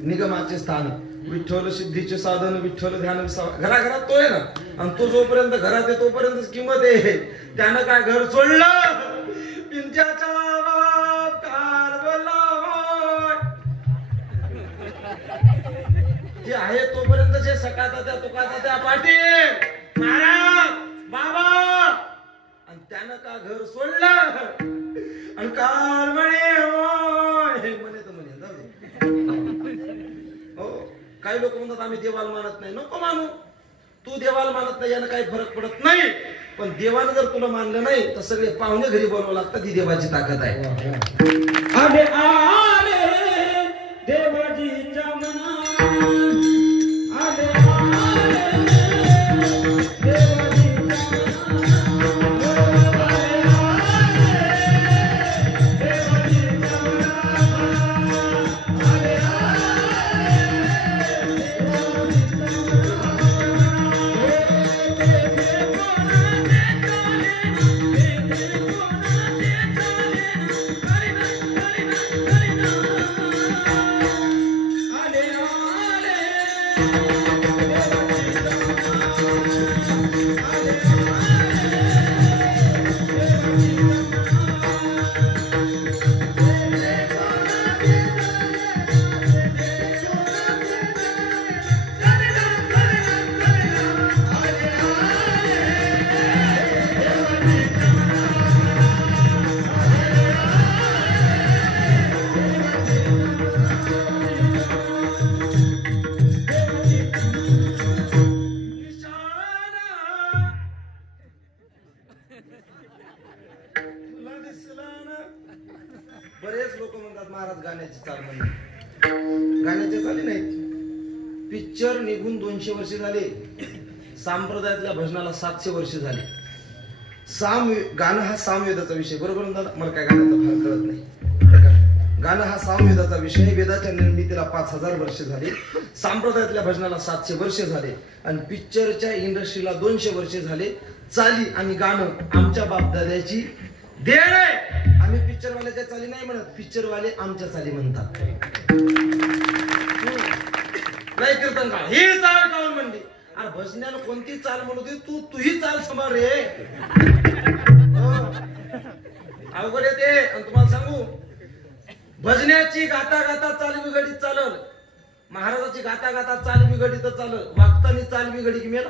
निगमाचे स्थान विठ्ठल सिद्धीचे साधन विठ्ठल ध्यान घराघरात तो आहे ना. आणि तो जोपर्यंत घरात आहे तोपर्यंत किंमत आहे. त्यानं काय घर सोडलं. पिंच्याचा बाप कारवला जे आहे तोपर्यंत जे सकाता त्या तुकाता त्या पाटील महाराज बाबा. आणि त्यानं का घर सोडलं. आणि काल म्हणे म्हणे तर म्हणे जाऊ दे. हो काही लोक म्हणतात आम्ही देवाला मानत नाही. नको मानू. तू देवाला मानत नाही यानं काही फरक पडत नाही. पण देवानं जर तुला मानलं नाही तर सगळे पाहुणे घरी बोलावं लागतात. ही देवाची ताकद आहे. आले आले देवाजीच्या मना. आले आले देवाजीच्या बरेच लोक म्हणतात महाराज गाण्याची चाल म्हणून. गाण्याची चाली नाहीत. पिक्चर निघून 200 वर्ष झाले. संप्रदायातल्या भजनाला 700 वर्ष झाले. गाणं हा सामवेदाचा विषय. बरोबर ना दादा. मला काय गाण्याचा फार कळत नाही. गाणं हा सामवेदाचा विषय. वेदाच्या निर्मितीला 5000 वर्ष झाले. संप्रदायातल्या भजनाला 700 वर्ष झाले. आणि पिक्चरच्या इंडस्ट्रीला 200 वर्ष झाले. चाली आणि गाणं आमच्या बापदाद्याची देण आहे. आम्ही पिक्चरवाल्याच्या चाली नाही म्हणत. पिक्चरवाले आमच्या चाली म्हणतात. नाही कीर्तन काळ ही चाल काऊन म्हणली. अरे भजन्यानं कोणती चाल म्हणू दे. तूही चाल सांभाळ रे. अवघड येते. आणि तुम्हाला सांगू भजन्याची गाता गाता चाल बिघडीत चालल. महाराजाची गाता गाता चाल बिघडीत चालल. वागतानी चाल बिघडी की मेला.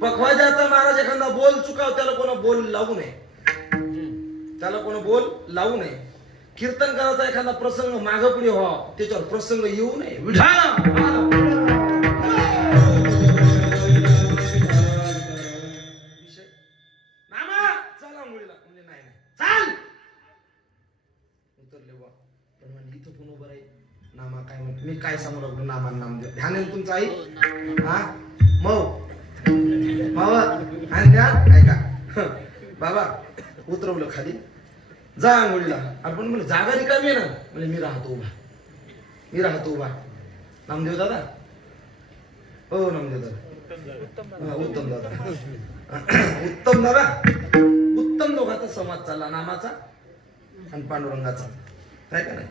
पखवाजाचा महाराज एखादा बोल चुकाव त्याला कोणा बोल लावू नये. त्याला कोणा बोल लावू नये. कीर्तन करायचा एखादा प्रसंग माग पुढे व्हावा. त्याच्यावर प्रसंग येऊ नये. नामा चला मुलीला म्हणजे नाही चाल उतरले बा. पण म्हणजे इथं कोण उभं राहील. नामा काय म्हणतो. मी काय सांगू लागलो. नामा नाम द्या. ध्यान आहे तुमचं आई. हा मग बाबा आणि द्या. ऐका बाबा उतरवलं खाली. जा आंघोळीला. आपण म्हणजे जागा रिकामी आहे ना. म्हणजे मी राहतो उभा. नामदेव दादा हो नामदेव दादा, उत्तम दादा, उत्तम दादा, उत्तम दोघांचा संवाद चालला, नामाचा आणि पांडुरंगाचा, काय का नाही.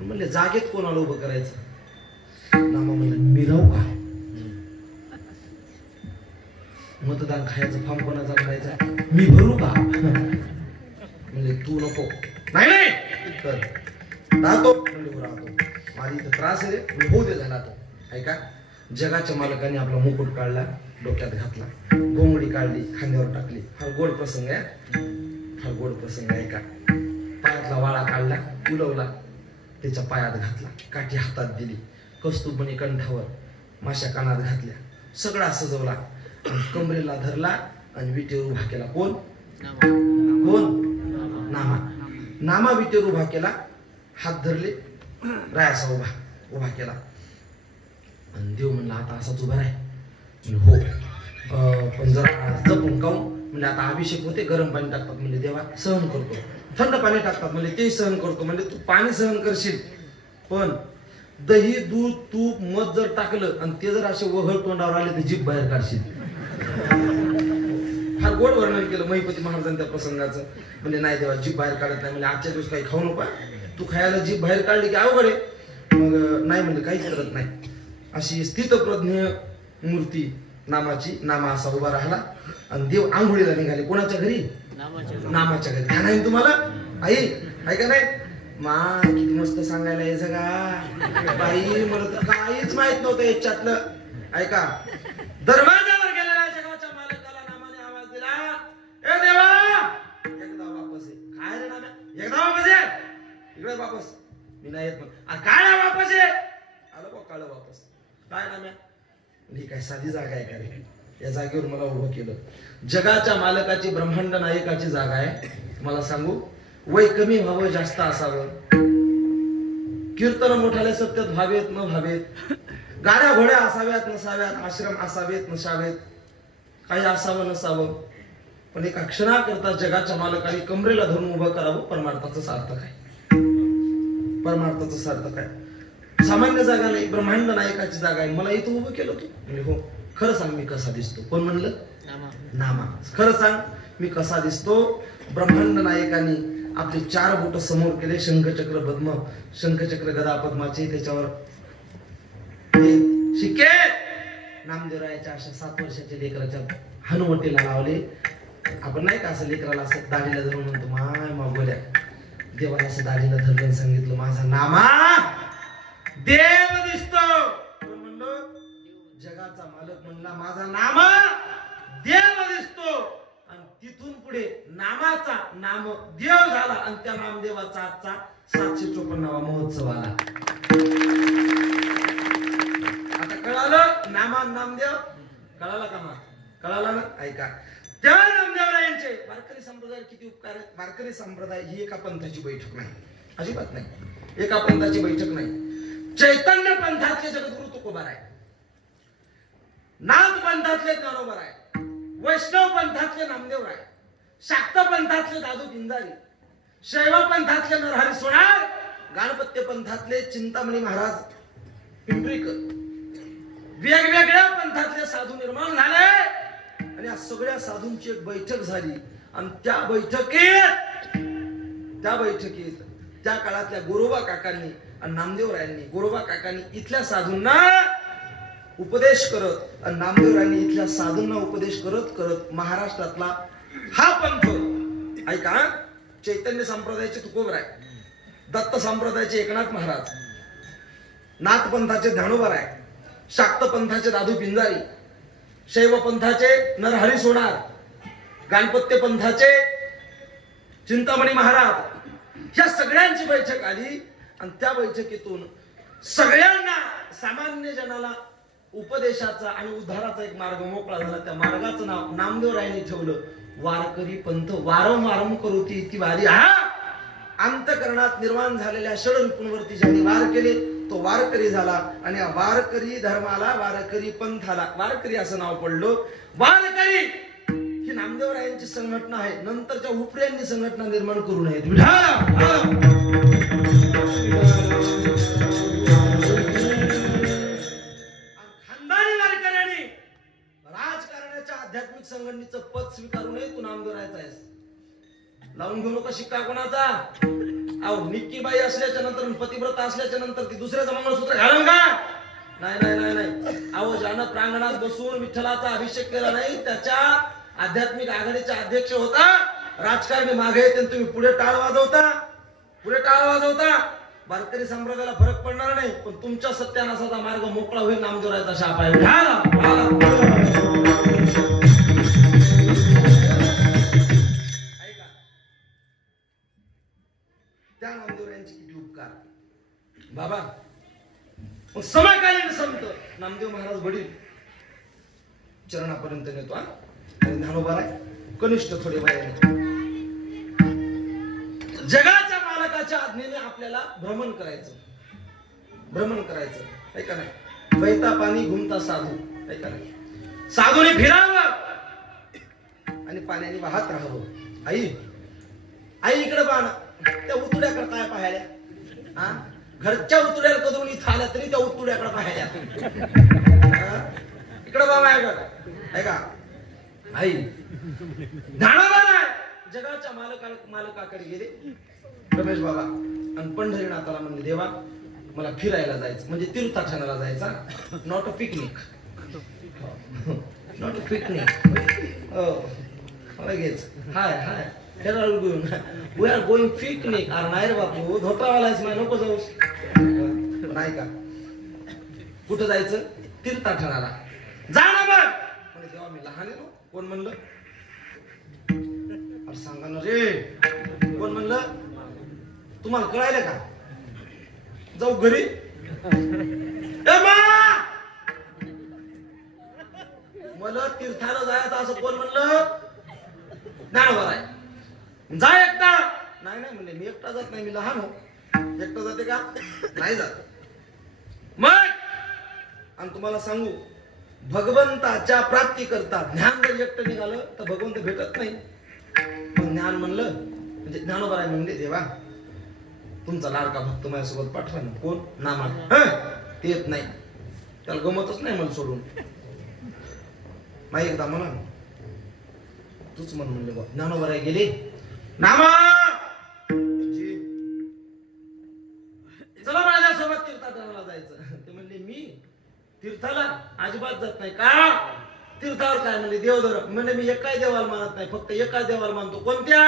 म्हणले जागेत कोणाला उभं करायचं. नामा म्हणलं मी राहू का. मतदान खायचं फॉर्म कोणाचा भरायचा, मी भरू का. म्हणजे तू नको. नाही नाही तर राहतो. म्हणजे राहतो, माझी इथं त्रास आहे रे, होऊ दे झाला तो. ऐका, जगाच्या मालकाने आपला मुकुट काढला, डोक्यात घातला, घोंगडी काढली, खांद्यावर टाकली. फार गोड प्रसंग आहे, फार गोड प्रसंग आहे. ऐका, पायातला वाळा काढला, उडवला, त्याच्या पायात घातला, काठी हातात दिली, कस्तुरमणी कंठावर, माश्या कानात घातल्या, सगळा सजवला आणि कमरेला धरला आणि विटेवर उभा केला. कोण? कोण? नामा. नामा विटेवर उभा केला, हात धरले, रायासा उभा केला. आणि देव म्हणला आता असाच उभा राह. हो, पण जरा जपून काऊन. म्हणजे आता अभिषेक होते, गरम पाणी टाकतात, म्हणजे देवा सहन करतो. थंड पाणी टाकतात, म्हणजे ते सहन करतो. म्हणजे तू पाणी सहन करशील, पण दही, दूध, तूप, मध जर टाकलं आणि ते जर असे वहळ तोंडावर आले तर जीभ बाहेर काढशील. फार गोड वर्णन केलं महिपती महाराजांनी त्या प्रसंगाचं. म्हणजे नाही देवा जीभ बाहेर काढत नाही, म्हणजे आजच्या दिवस काही खाऊ नका, तू खायला जीभ बाहेर काढली की अवघड आहे. मग नाही म्हणजे काहीच करत नाही. अशी स्थितप्रज्ञ मूर्ती नामाची. नामा असा उभा राहिला आणि देव आंघोळीला निघाले. कोणाच्या घरी? नामाच्या घरी. ध्यान आहे तुम्हाला आई, ऐका नाही. मा किती मस्त सांगायला यायचं का बाई, मला तर काहीच माहित नव्हतं याच्यातलं. ऐका, दरवाजावर गेलेला जगाच्या मालकाला नामाने आवाज दिला, ए देवा एकदा वापस ये. काय रे नाम्या, एकदा वापस ये, इकडे वापस. मी नाही येत. मग काय वापस ये. आलं बा काळ वापस. काय नाम्या, ही काय साधी जागा आहे का रे. या जागेवर मला उभं केलं. जगाच्या मालकाची, ब्रह्मांड नायकाची जागा आहे. मला सांगू, वय कमी व्हावं, जास्त असावं, कीर्तन मोठाले सत्यात व्हावेत न व्हावेत, गाड्या घोड्या असाव्यात नसाव्यात, आश्रम असावेत नसावेत, काही असावं नसावं, पण एका क्षणाकरता जगाच्या मालकाने कमरेला धरून उभं करावं. परमार्थाचं सार्थक आहे. परमार्थाचं सार्थक आहे. सामान्य जागा नाही, ब्रह्मांड नायकाची जागा आहे. मला इथं उभं केलं तू. म्हणजे हो, खरं सांग मी कसा दिसतो. कोण म्हणलं? नामा. खरं सांग मी कसा दिसतो. ब्रह्मांड नायकाने आपले 4 बोट समोर केले, शंखचक्र पद्म, शंखचक्र गदा पद्माचे, त्याच्यावर शिक्के नामदेवरायाच्या अशा 7 वर्षाच्या लेकराच्या हनुवटीला लावले. आपण नाही का असं लेकराला असं दाढीला धरून म्हणतो माय मागोल्या, देवाला असं दाढीला धरलं, सांगितलं माझा नामा देव दिसतो. म्हणलो जगाचा मालक म्हणला माझा नामा देव दिसतो. आणि तिथून पुढे नामाचा नाम देव झाला आणि त्या नामदेवाचा आजचा 754वा महोत्सव आला. आता कळालं नामा नामदेव. कळाला का? कळाला ना. ऐका, त्या नामदेवरायांचे वारकरी संप्रदाय किती उपकार आहेत. वारकरी संप्रदाय ही एका पंथाची बैठक नाही, अजिबात नाही. एका पंथाची बैठक नाही. चैतन्य पंथातले जगद्गुरु तुकोबार आहे, नाथ पंथातले ज्ञानोबा आहे, वैष्णव पंथातले नामदेव आहे, शाक्त पंथातले दादू पिंजारी, शैव पंथातले नरहरी सोनार, गाणपत्य पंथातले चिंतामणी महाराज पिंपरीकर, वेगवेगळ्या पंथातले साधू निर्माण झाले. आणि या सगळ्या साधूंची एक बैठक झाली. आणि त्या बैठकीत त्या काळातल्या गोरोबा काकांनी आणि नामदेवरायांनी, गोरोबा काकांनी इथल्या साधूंना उपदेश करत आणि नामदेवरायांनी इथल्या साधूंना उपदेश करत करत महाराष्ट्रातला हा पंथ. ऐका, चैतन्य संप्रदायाचे तुकोबराय, दत्त संप्रदायाचे एकनाथ महाराज, नाथ पंथाचे ज्ञानोबाराय, शाक्त पंथाचे दादू पिंजारी, शैव पंथाचे नरहरी सोनार, गाणपत्य पंथाचे चिंतामणी महाराज, या सगळ्यांची बैठक आली. आणि त्या बैठकीतून सगळ्यांना, सामान्य जनाला उपदेशाचा आणि उद्धाराचा एक मार्ग मोकळा झाला. त्या मार्गाचं नाव नामदेवरायांनी ठेवलं वारकरी पंथ. वारंवारम करोती ती वारी. हा अंतकरणात निर्माण झालेल्या षडरूपांवरती ज्यांनी वार केले तो वारकरी झाला. आणि या वारकरी धर्माला, वारकरी पंथाला वारकरी असं नाव पडलं. वारकरी ही नामदेवरायांची संघटना आहे. नंतरच्या उपऱ्यांनी संघटना निर्माण करू नयेत. विठाला आध्यात्मिक संघटनेचं पद स्वीकारू नये तू नामदेव राहायचा आहेस. लावून घेऊ नका शिक्का कोणाचा. अहो निक्कीबाई असल्याच्या नंतर पतिव्रता असल्याच्या नंतर ती दुसऱ्याचं मंगळसूत्र घालन का? नाही नाही नाही नाही. अहो ज्यानं प्रांगणात बसून विठ्ठलाचा अभिषेक केला नाही त्याच्या आध्यात्मिक आघाडीचा अध्यक्ष होता. राजकारणी मागे येते तुम्ही पुढे टाळ वाजवता. वारकरी संप्रदायाला फरक पडणार नाही पण तुमच्या सत्यानाशाचा मार्ग मोकळा होईल. नामदेव राहायचा शाप आहे. त्या नामदेव यांचे किती उपकार बाबा. मग समकालीन संत नामदेव महाराज वडील चरणापर्यंत नेतो. आणि ज्ञानोबा आहे कनिष्ठ थोडे वयाने. जगाच्या मालकाच्या आज्ञेने आपल्याला भ्रमण करायचं आहे का नाही. बैता पाणी घुमता साधू आहे का नाही. साधूने फिरावं आणि पाण्याने वाहत राहावं. आई इकडे पाहणं. त्या उतुड्याकडे काय पाहायला. घरच्या उतुड्याला कधून इथं आल्या तरी त्या उतुड्याकडे पाहायला. इकडे बा माझ्याकडे आहे का. आई ज्ञानोबा जगाच्या मालकाकडे गेले रमेश बाबा आणि पंढरीनाथाला म्हणले देवा मला फिरायला जायचं म्हणजे तीर्थाटनाला जायचा. Not a picnic. लगेच hi we are going picnic. अरे नाही रे बापू धोत्रावालाच नाही नको जाऊस. नाही का कुठं जायचं तीर्थाटनाला. जा ना बघ म्हणजे तेव्हा मी लहान आहे. कोण म्हणलं सांगा ना रे. कोण म्हणलं तुम्हाला कळायला का. जाऊ घरी. मला तीर्थाला जायचं असं कोण म्हणलं. ज्ञानोबा आहे. जा एकटा. नाही म्हणले मी एकटा जात नाही मी लहान हो. एकटा जाते का. नाही जात. मग आणि तुम्हाला सांगू भगवंताच्या प्राप्ती करता ज्ञान जर एकटं निघालं तर भगवंत भेटत नाही. ज्ञान म्हणलं म्हणजे ज्ञानोबा आहे म्हणले देवा तुमचा लाडका भक्त माझ्यासोबत पाठवा ना. कोण नामा. ते येत नाही त्याला गमतच नाही मला सोडून. नाही एकदा म्हणा तूच म्हण म्हणले. ज्ञानोबा गेले. नामा चला माझ्यासोबत तीर्थाटनाला जायचं. ते म्हणले मी तीर्थाला अजिबात जात नाही. का तीर्थावर काय म्हणले देवधर. म्हणजे मी एकाही देवाला मानत नाही फक्त एकाच देवाला मानतो. कोणत्या.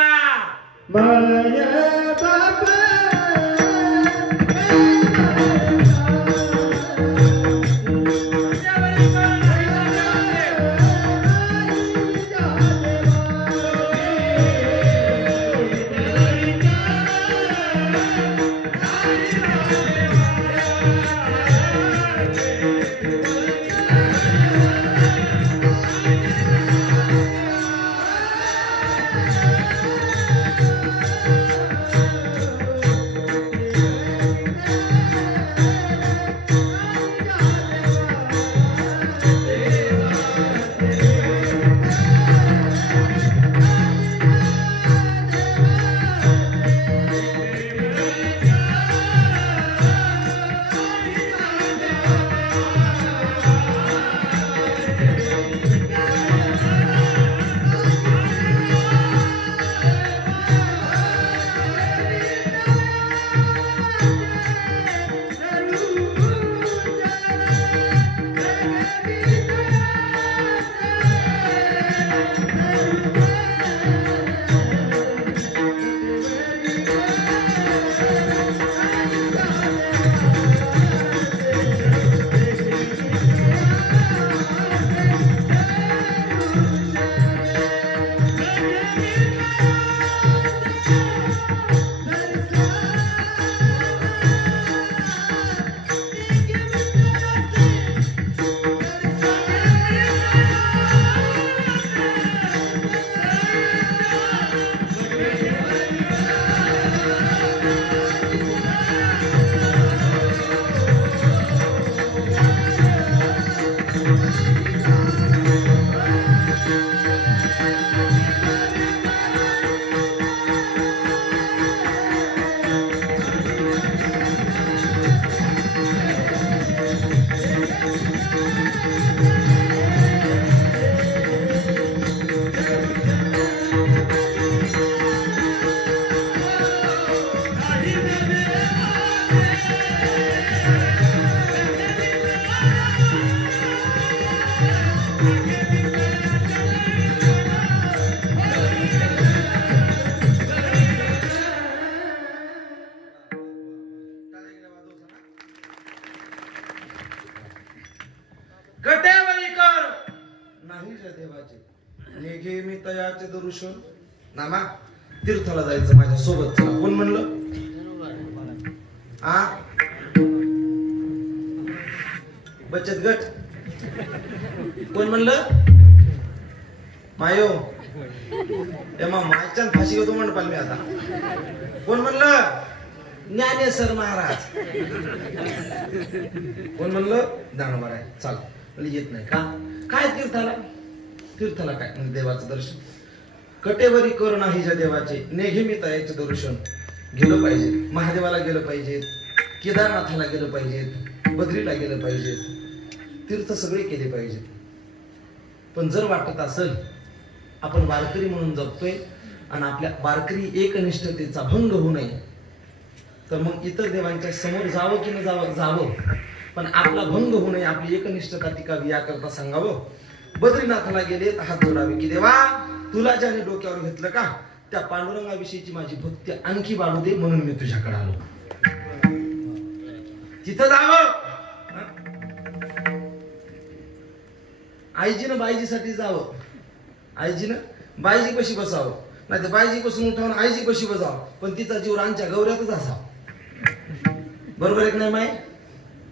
कटेवरी कर नाही ज्या देवाचे नेघे मी तयाचे दरुशन. नामा तीर्थाला जायचं माझ्या सोबत चला. कोण म्हणलं? आ बचत गट कोण म्हणलं? मायो तेव्हा मायच्यान फाशी घेतो म्हणत मी आता. कोण म्हणलं? ज्ञानेश्वर महाराज. कोण म्हणलं? ज्ञानोबा आहे. चाल म्हणजे येत नाही का? काय तीर्थाला? तीर्थाला काय म्हणजे देवाचं दर्शन. कटेवरी कर नाही ज्या देवाचे नेघे मी तयाचे दर्शन. गेलं पाहिजे, महादेवाला गेलं पाहिजे, केदारनाथाला गेलं पाहिजे, बद्रीला गेलं पाहिजे, तीर्थ सगळे केले पाहिजे. पण जर वाटत असेल आपण वारकरी म्हणून जगतोय आणि आपल्या वारकरी एकनिष्ठतेचा भंग होऊ नये तर मग इतर देवांच्या समोर जावं की न जावं? जावं, पण आपला भंग होऊ नये, आपली एकनिष्ठता टिकावी याकरता सांगावं. बद्रीनाथाला गेले तर हात जोडावे की देवा तुला ज्याने डोक्यावर घेतलं का त्या पांडुरंगाविषयीची माझी भक्ती आणखी वाढू दे म्हणून मी तुझ्याकडे आलो. तिथं जावं. आईजीनं बाईजीसाठी जावं, आईजीनं बाईजी कशी बसावं, नाही तर बाईजी पासून उठावून आईजी कशी बसावं, पण तिचा जीव रांच्या गौऱ्यातच असावा. बरोबर आहे की नाही माय?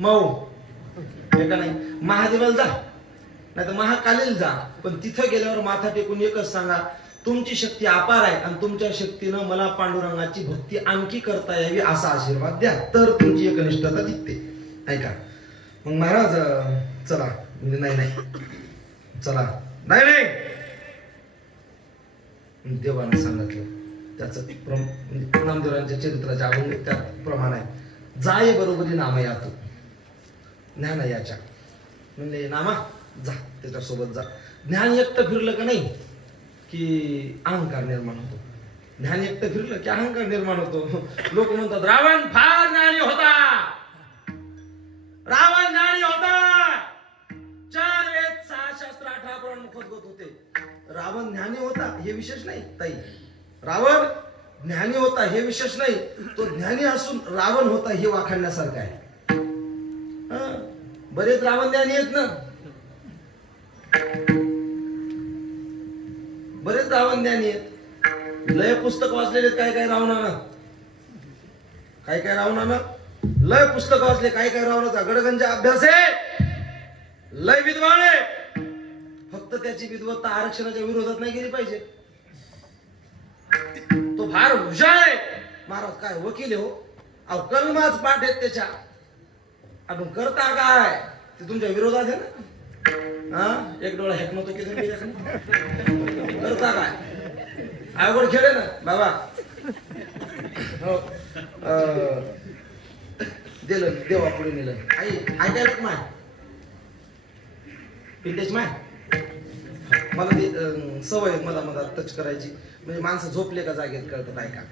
मऊ हे का नाही? महादेवाला जा नाही तर महाकालीला जा, पण तिथं गेल्यावर माथा टेकून एकच सांगा तुमची शक्ती अपार आहे आणि तुमच्या शक्तीनं मला पांडुरंगाची भक्ती आणखी करता यावी असा आशीर्वाद द्या, तर तुमची एकनिष्ठता दिसते. ऐका मग महाराज चला. नाही नाही चला. नाही नाही देवाने सांगितलं त्याचं म्हणजे नामदेवांच्या चरित्राच्या अभंग त्यात प्रमाण आहे. जाय बरोबरी नाम यात ज्ञान याच्या म्हणजे नामा जा त्याच्यासोबत जा. ज्ञान एकटं फिरलं का नाही की अहंकार निर्माण होतो. ज्ञान एकटं फिरलं की अहंकार निर्माण होतो. लोक म्हणतात रावण फार ज्ञानी होता, रावण ज्ञानी होता, 4 वेद 6 शास्त्र 18 पुराण मुखोद्गत होते. रावण ज्ञानी होता हे विशेष नाही ताई. रावण ज्ञानी होता हे विशेष नाही, तो ज्ञानी असून रावण होता हे वाखाणण्यासारखं आहे. बरेच रावण ज्ञानी आहेत ना, बरेच रावण ज्ञानी आहेत. लय पुस्तक वाचलेले काय काय रावणानं, काय काय रावणानं लय पुस्तक वाचले, काय काय रावणाचा गडगंजा अभ्यास आहे, लय विद्वान आहे. फक्त त्याची विद्वत्ता आरक्षणाच्या विरोधात नाही गेली पाहिजे. तो फार हुशार आहे. महाराज काय वकील आहे हो, अहो कलमाच पाठ आहेत त्याच्या. आपण करता काय ते तुमच्या विरोधात आहे ना. हा एक डोळा हेक नव्हतो की तुम्ही करता काय अवघड खेळ आहे ना बाबा. हो दिलं देवा पुढे नेलं. आई ऐकायला माय पिंटेच माय मला ती सवय मला मला टच करायची म्हणजे माणसं झोपले का जागेत कळतात. ऐका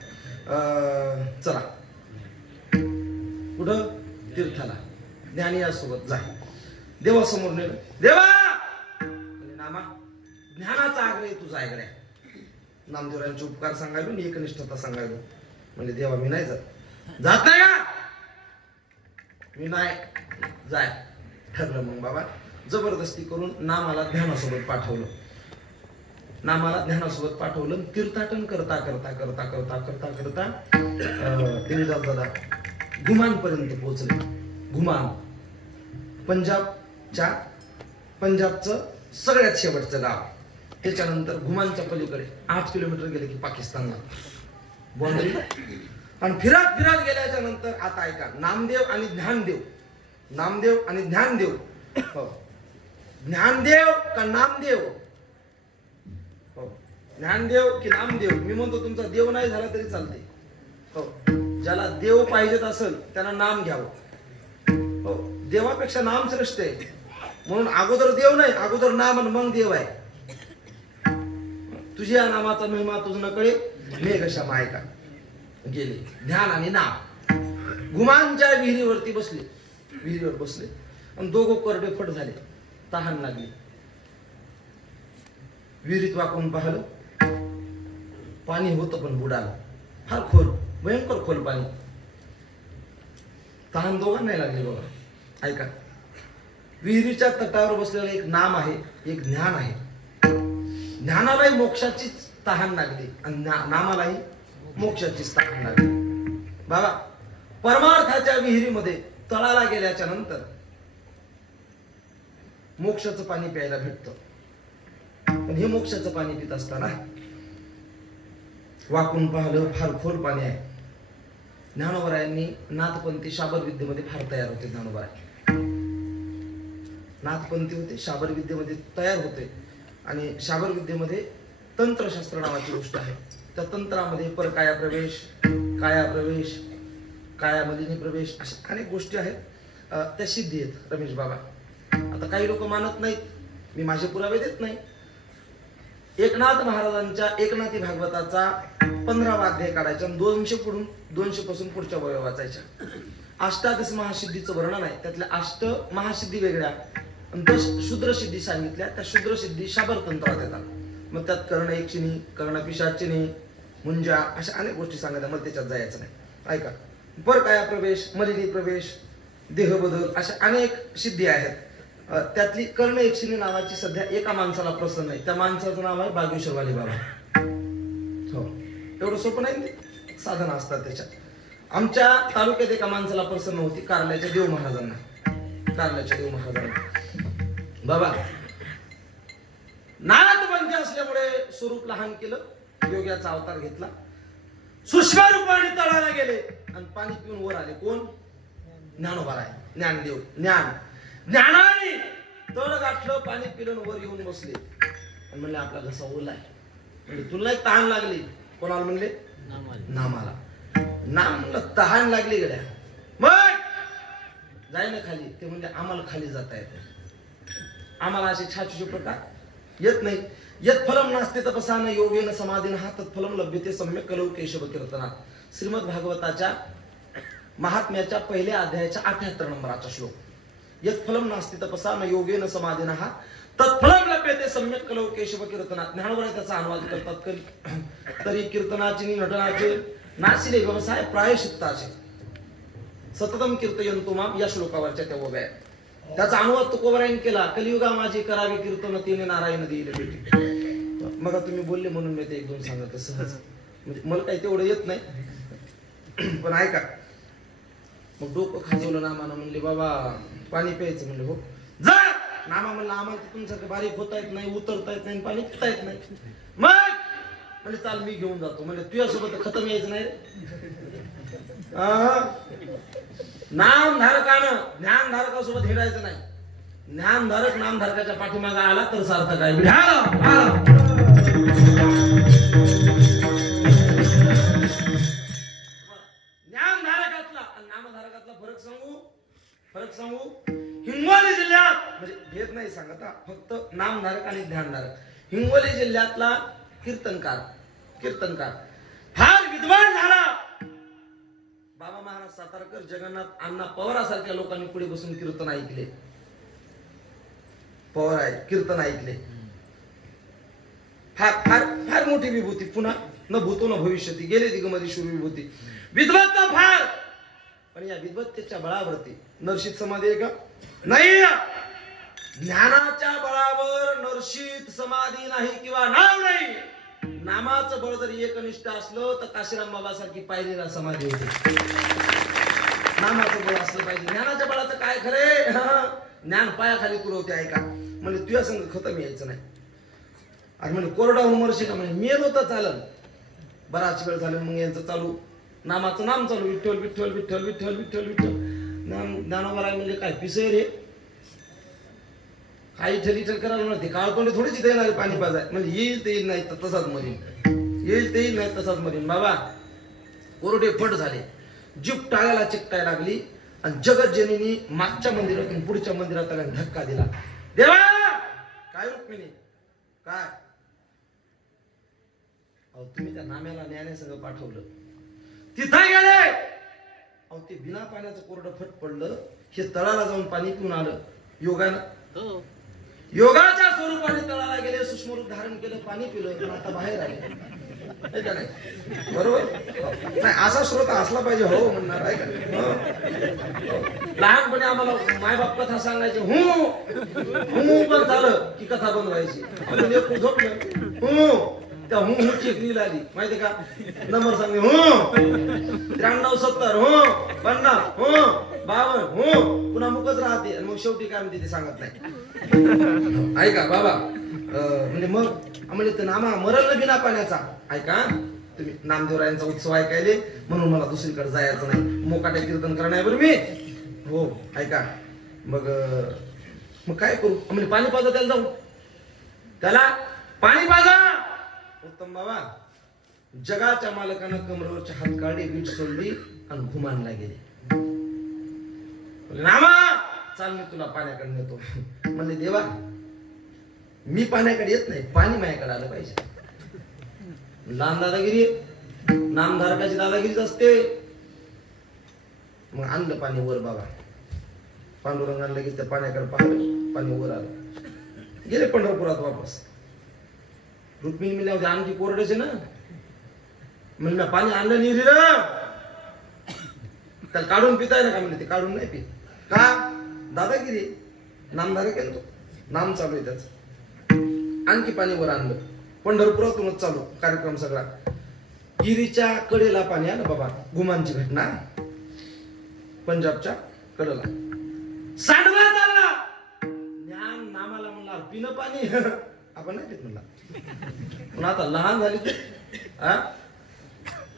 चला कुठं तीर्थाला ज्ञानी यासोबत जा. देवासमोर नेलं. देवा नामा ज्ञानाचा आग्रह तुझा आग्रह. नामदेवरायांचे उपकार सांगायलो आणि एकनिष्ठता सांगायलो. म्हणजे देवा मी नाही जात नाही का मी नाही जाय ठरलं. मग बाबा जबरदस्ती करून नामाला ध्यानासोबत पाठवलं. नामाला ध्यानासोबत पाठवलं. तीर्थाटन करता करता करता करता करता करता तिने दादा घुमान पर्यंत पोहोचले. घुमान पंजाबचं सगळ्यात शेवटचं गाव. त्याच्यानंतर घुमानच्या पलीकडे 8 किलोमीटर गेले की पाकिस्तानला बाउंड्री. आणि फिरत फिरत गेल्याच्या नंतर आता ऐका नामदेव आणि ज्ञानदेव, नामदेव आणि ज्ञानदेव. हो ज्ञानदेव का नामदेव, हो ज्ञानदेव की नामदेव. मी म्हणतो तुमचा देव नाही झाला तरी चालते. हो ज्याला देव पाहिजेत असेल त्यांना नाम घ्यावं. हो देवापेक्षा नाम श्रेष्ठ आहे. म्हणून अगोदर देव नाही, अगोदर नाम आणि मग देव आहे. तुझ्या नामाचा महिमा तुझ न कळे मेघशा मायका. गेले ध्यान आणि नाम. घुमानच्या विहिरीवरती बसले, विहिरीवर बसले आणि दोघं करडे फट झाले. तहान लागली. विहिरीत वाकून पाहिलं पाणी होतं पण बुडालं. फार खोल, भयंकर खोल पाणी. तहान दोघांना नाही लागली बघा. ऐका विहिरीच्या तटावर बसलेलं एक नाम आहे, एक ज्ञान आहे. ज्ञानालाही मोक्षाचीच तहान लागली आणि नामालाही मोक्षाचीच तहान लागली. बाबा, परमार्थाच्या विहिरीमध्ये तळाला गेल्याच्या नंतर मोक्षाचं पाणी प्यायला भेटतं. पण हे मोक्षाचं पाणी पित असताना वाकून पाहिलं, फार खोल पाणी आहे. ज्ञानोबरायांनी नाथपंथी शाबर विद्येमध्ये फार तयार होते. ज्ञानोबराय नाथपंथी होते, शाबर विद्येमध्ये तयार होते. आणि शाबर विद्येमध्ये तंत्रशास्त्र नावाची गोष्ट आहे. त्या तंत्रामध्ये परकाया प्रवेश, काया प्रवेश, काया मलिनी प्रवेश, अशा अनेक गोष्टी आहेत. त्या सिद्धी आहेत रमेश बाबा. आता काही लोक मानत नाहीत, मी माझे पुरावे देत नाही. एकनाथ महाराजांच्या एकनाथी भागवताचा 15वा अध्याय काढायचा आणि 200 पासून पुढच्या वया वाचायच्या. अष्टादश महासिद्धीचं वर्णन आहे. त्यातल्या 8 महासिद्धी वेगळ्या आणि 10 शूद्र सिद्धी सांगितल्या. त्या शूद्र सिद्धी शाबर तंत्रात येतात. मग त्यात कर्ण एकशिणी, कर्ण पिशाचिनी, मुंजा, अशा अनेक गोष्टी सांगायच्या. मग त्याच्यात जायचं नाही. ऐका, परकाया प्रवेश, मलिनी प्रवेश, देहबदल, अशा अनेक सिद्धी आहेत. त्यातली कर्ण एकशिणी नावाची सध्या एका माणसाला प्रसन्न आहे. त्या माणसाचं नाव आहे बागेश्वरवाली बाबा. हो, एवढं सोपं नाही, साधना असतात त्याच्यात. आमच्या तालुक्यात एका माणसाला प्रसन्न होती, कारल्याच्या देव महाराजांना. कारल्याच्या देव महाराजांना बाबा नाथपंथी असल्यामुळे स्वरूप लहान केलं, योग्याचा अवतार घेतला, सूक्ष्म रूपाने तळाला गेले आणि पाणी पिऊन वर आले. कोण? ज्ञानोबा आहे, ज्ञानदेव. ज्ञानाने तळ गाठलं, पाणी पिलं, वर येऊन बसले आणि म्हणले आपला घसा ओला आहे. म्हणजे तुला एक तहान लागली. कोणाला म्हणले? नामाला. नाम म्हणलं तहान लागली गड्या, मग जाय ना खाली. ते म्हणजे आम्हाला खाली जाता येत, आम्हाला असे छाछूचे प्रकार येत नाही. यत फलम नास्ते तपसानं योगेन समाधीन हा तत्फलम लभ्यते सम्यक कलौ केशव कीर्तनात. श्रीमद भागवताच्या महात्म्याच्या पहिल्या अध्यायाच्या 78 नंबराचा श्लोक. यत फलम नास्ते तपसानं योगेन समाधीन हा तत्फलम लभ्यते सम्यक कलौ केशव कीर्तनात. ज्ञानोबा त्याचा अनुवाद करतात. तरी कीर्तनाची नटनाचे नाशिले व्यवसाय प्रायश्चित्ताचे सततम कीर्तयंतो माम या श्लोकावरच्या त्या ओव्या. त्याचा अनुवाद तुकोबरायन केला. कलियुगा माझी करावी कीर्तन तिने नारायण देईल भेटी. मग तुम्ही बोलले म्हणून मी ते 1-2 सांगत सहज, म्हणजे मला काही तेवढं येत नाही. पण ऐका, मग डोकं खाजवलं नामानं. म्हणले बाबा पाणी प्यायचं. म्हणले हो जा. नामा म्हणलं आम्हाला तुमच्यासारखं बारीक होता येत नाही, उतरता येत नाही, पाणी पिता येत नाही. मग म्हणजे चाल मी घेऊन जातो. म्हणजे तुझ्यासोबत खतम यायचं नाही नामधारकानं ज्ञानधारकासोबत हिंडायचं नाही. ज्ञानधारक नामधारकाच्या पाठीमागे आला तर सार्थक आहे. ज्ञानधारकातला आणि नामधारकातला फरक सांगू. हिंगोली जिल्ह्यात, म्हणजे भेद नाही सांगत, फक्त नामधारक आणि ध्यानधारक. हिंगोली जिल्ह्यातला कीर्तनकार फार विद्वान झाला. बाबा महाराज सातारकर, जगन्नाथ अण्णा पवारासारख्या लोकांनी पुढे बसून कीर्तन ऐकले. पवार आहे, कीर्तन ऐकले. फार फार फार मोठी विभूती. पुन्हा न भूतो न भविष्यती, गेले दिगमध्ये शूर विभूती. विद्वत्ता फार. पण या विद्वत्तेच्या बळावरती नरशित समाधी आहे का? नाही. ज्ञानाच्या बळावर नरशित समाधी नाही किंवा नाव नाही. नामाचं बळ जरी एकनिष्ठ असलं तर काशीराम बाबा सारखी पायरीला समाधी होती. नामाचं बळ असलं पाहिजे. ज्ञानाच्या बळाचं काय खरे? ज्ञान पायाखाली पुरवते. ऐका, म्हणजे तुझ्या संग खतम यायचं नाही. आणि म्हणजे कोरडाहून मरशी का? म्हणजे मेलो तर चालन. बराच वेळ झाला मग यांचं चालू, नामाचं नाम चालू, विठ्ठल विठ्ठल विठ्ठल विठ्ठल विठ्ठल विठ्ठल. ज्ञानोबा म्हणजे काय पिसय रे? काही ठरीठर करायला नव्हते. काळतोंडे थोडीच इथे येणारे पाणी पाजाय. म्हणजे येईल ते येईल, नाही तर तसाच मरीन. येईल ते येईल, नाही तसाच मरीन. बाबा कोरडे फट झाले, जीप टाळ्याला चिकटायला लागली आणि जगतजननी मागच्या मंदिरातून पुढच्या मंदिरात त्याला धक्का दिला. देवा काय रुक्मिणी काय? अहो तुम्ही त्या नाम्याला ज्ञानेसंग पाठवलं, तिथं गेले. अहो ते बिना पाण्याचं कोरडं फट पडलं. हे तळाला जाऊन पाणी पिऊन आलं. योगानं योगाच्या स्वरूपाने तळाला गेले, सूक्ष्म रूप धारण केलं, पाणी पिलं, आता बाहेर आले. आहे का नाही? बरोबर नाही, असा श्रोता असला पाहिजे हो म्हणणार आहे का? लहानपणी आम्हाला मायबाप कथा सांगायचे, पण झालं की कथा बंद व्हायची. झोपलं त्या ची एक रील आली माहिती का? नंबर सांगणे 93 70 50 52 पुन्हा मुकच राहते आणि मग शेवटी काय म्हणते ते सांगत नाही. ऐका बाबा, म्हणजे मग म्हणजे ते नामा मरल बिना पाण्याचा. ऐका तुम्ही नामदेवरायांचा उत्सव ऐकायले म्हणून मला दुसरीकडे जायचं नाही, मोकाटे कीर्तन करणार बरं मी. हो ऐका मग काय करू? म्हणजे पाणी पाजा त्याला, जाऊ त्याला पाणी पाजा. उत्तम बाबा, जगाच्या मालकानं कमरेवरची हात काढली, वीट सोडली आणि घुमानला गेले. नामा चाल मी तुला पाण्याकडे नेतो. म्हणले देवा मी पाण्याकडे येत नाही, पाणी माझ्याकडे आलं पाहिजे. लहान दादागिरी, नामधारकाची दादागिरीच असते. मग आणलं पाणी वर बाबा, पांडुरंगाला लगेच त्या पाण्याकडे पाहिलं, पाणी वर आलं. गेले पंढरपुरात वापस. रुक्मिणी मिल्या होत्या आणखी कोरड्याचे ना, म्हणलं पाणी आणलं नाही रे, त्याला काढून पिताय ना का? म्हणले ते काढून नाही पित. का? दादागिरी, नामधारक आहे तो, नाम चालू आहे त्याच. आणखी पाणी वर आणलं. पंढरपुरातूनच चालू कार्यक्रम सगळा. गिरीच्या कडेला पाणी आलं बाबा. गुमानची घटना, पंजाबच्या कडेला सांडवा चालला. ज्ञान नामाला म्हणला पिणं पाणी आपण नाही पित म्हणला. पण आता लहान झाली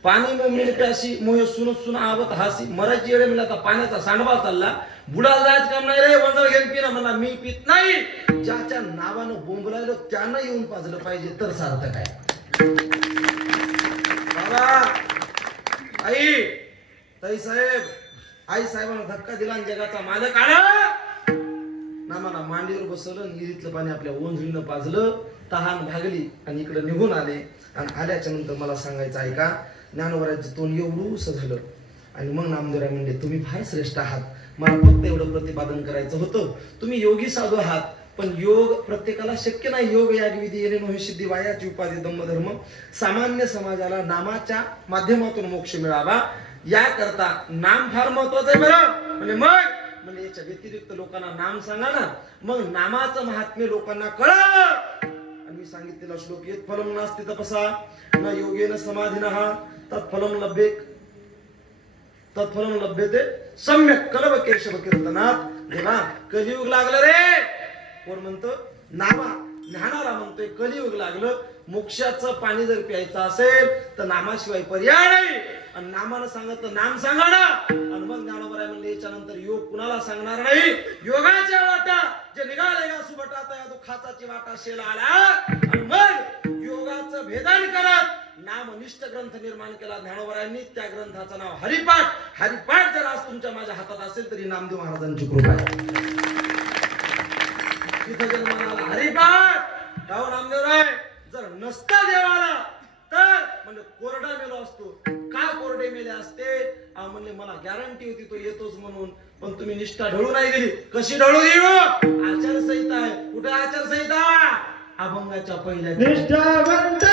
पाणी मेरे प्यासी मोह सुनत सुना आवत हासी. मराठी येडे म्हणजे आता पाण्याचा सांडवा चालला. बुडाला जायचं काम नाही रे, वंजळ घेऊन पिणं म्हणला मी पित नाही. ज्याच्या नावानं बोंबलायला त्यानं येऊन पाजलं पाहिजे तर सार्थक आहे. बाबा आई ताई साहेब, आई साहेबांना धक्का दिला आणि जगाचा मालक आला. नामाला मांडीवर बसवलं, निरीतलं पाणी आपल्या ओंजळीनं पाजलं. तहान भागली आणि इकडे निघून आले. आणि आल्याच्या नंतर मला सांगायचं आहे का, ज्ञानोबराचं तोंड एवढूस झालं. आणि मग नामदेवराय म्हणले तुम्ही फार श्रेष्ठ आहात, मला फक्त एवढं प्रतिपादन करायचं होतं. तुम्ही योगी साधू आहात, पण योग प्रत्येकाला शक्य नाही. योग यागविधी येणे नोहे सिद्धी वायाची उपाधी धम्मधर्म. सामान्य समाजाला नामाच्या माध्यमातून मोक्ष मिळावा याकरता नाम फार महत्वाचं आहे बरं. म्हणजे याच्या व्यतिरिक्त लोकांना नाम सांगा ना, मग नामाचं महात्म्य लोकांना कळलं. आणि मी सांगितलेला श्लोक येत फलम नास्ति तपसा न योगेन समाधिनः तत्फलम लभ्यते सम्यक कलव केशव कीर्तनात. देवा कलियुग लागलं रे. कोण म्हणतो? नामा ज्ञानाला म्हणतोय कलियुग लागलं. मोक्षाचं पाणी जर प्यायचं असेल तर नामाशिवाय पर्याय नाही. आणि नामानं सांगत नाम सांगा ना. आणि मग ज्ञानोबराय म्हणले याच्यानंतर योग कुणाला सांगणार नाही. योगाच्या वाटा जे निघाले का सुबटात या दुःखाची वाटा शेला आला. आणि मग योगाचं भेदन करत नामनिष्ठ ग्रंथ निर्माण केला ज्ञानोबरायांनी. त्या ग्रंथाचं नाव हरिपाठ. हरिपाठ जर आज तुमच्या माझ्या हातात असेल तरी नामदेव महाराजांची कृपा आहे. तिथं जर म्हणाला हरिपाठ गाव नामदेवराय जर नसता देवाला तर म्हणजे कोरडा मेलो असतो. का कोरडे मेले असते? म्हणले मला गॅरंटी होती तो येतोच म्हणून, पण तुम्ही निष्ठा ढळू नाही दिली. कशी ढळू देऊ? आचारसंहिता आहे. कुठे आचारसंहिता? अभंगाच्या पहिल्या निष्ठावंत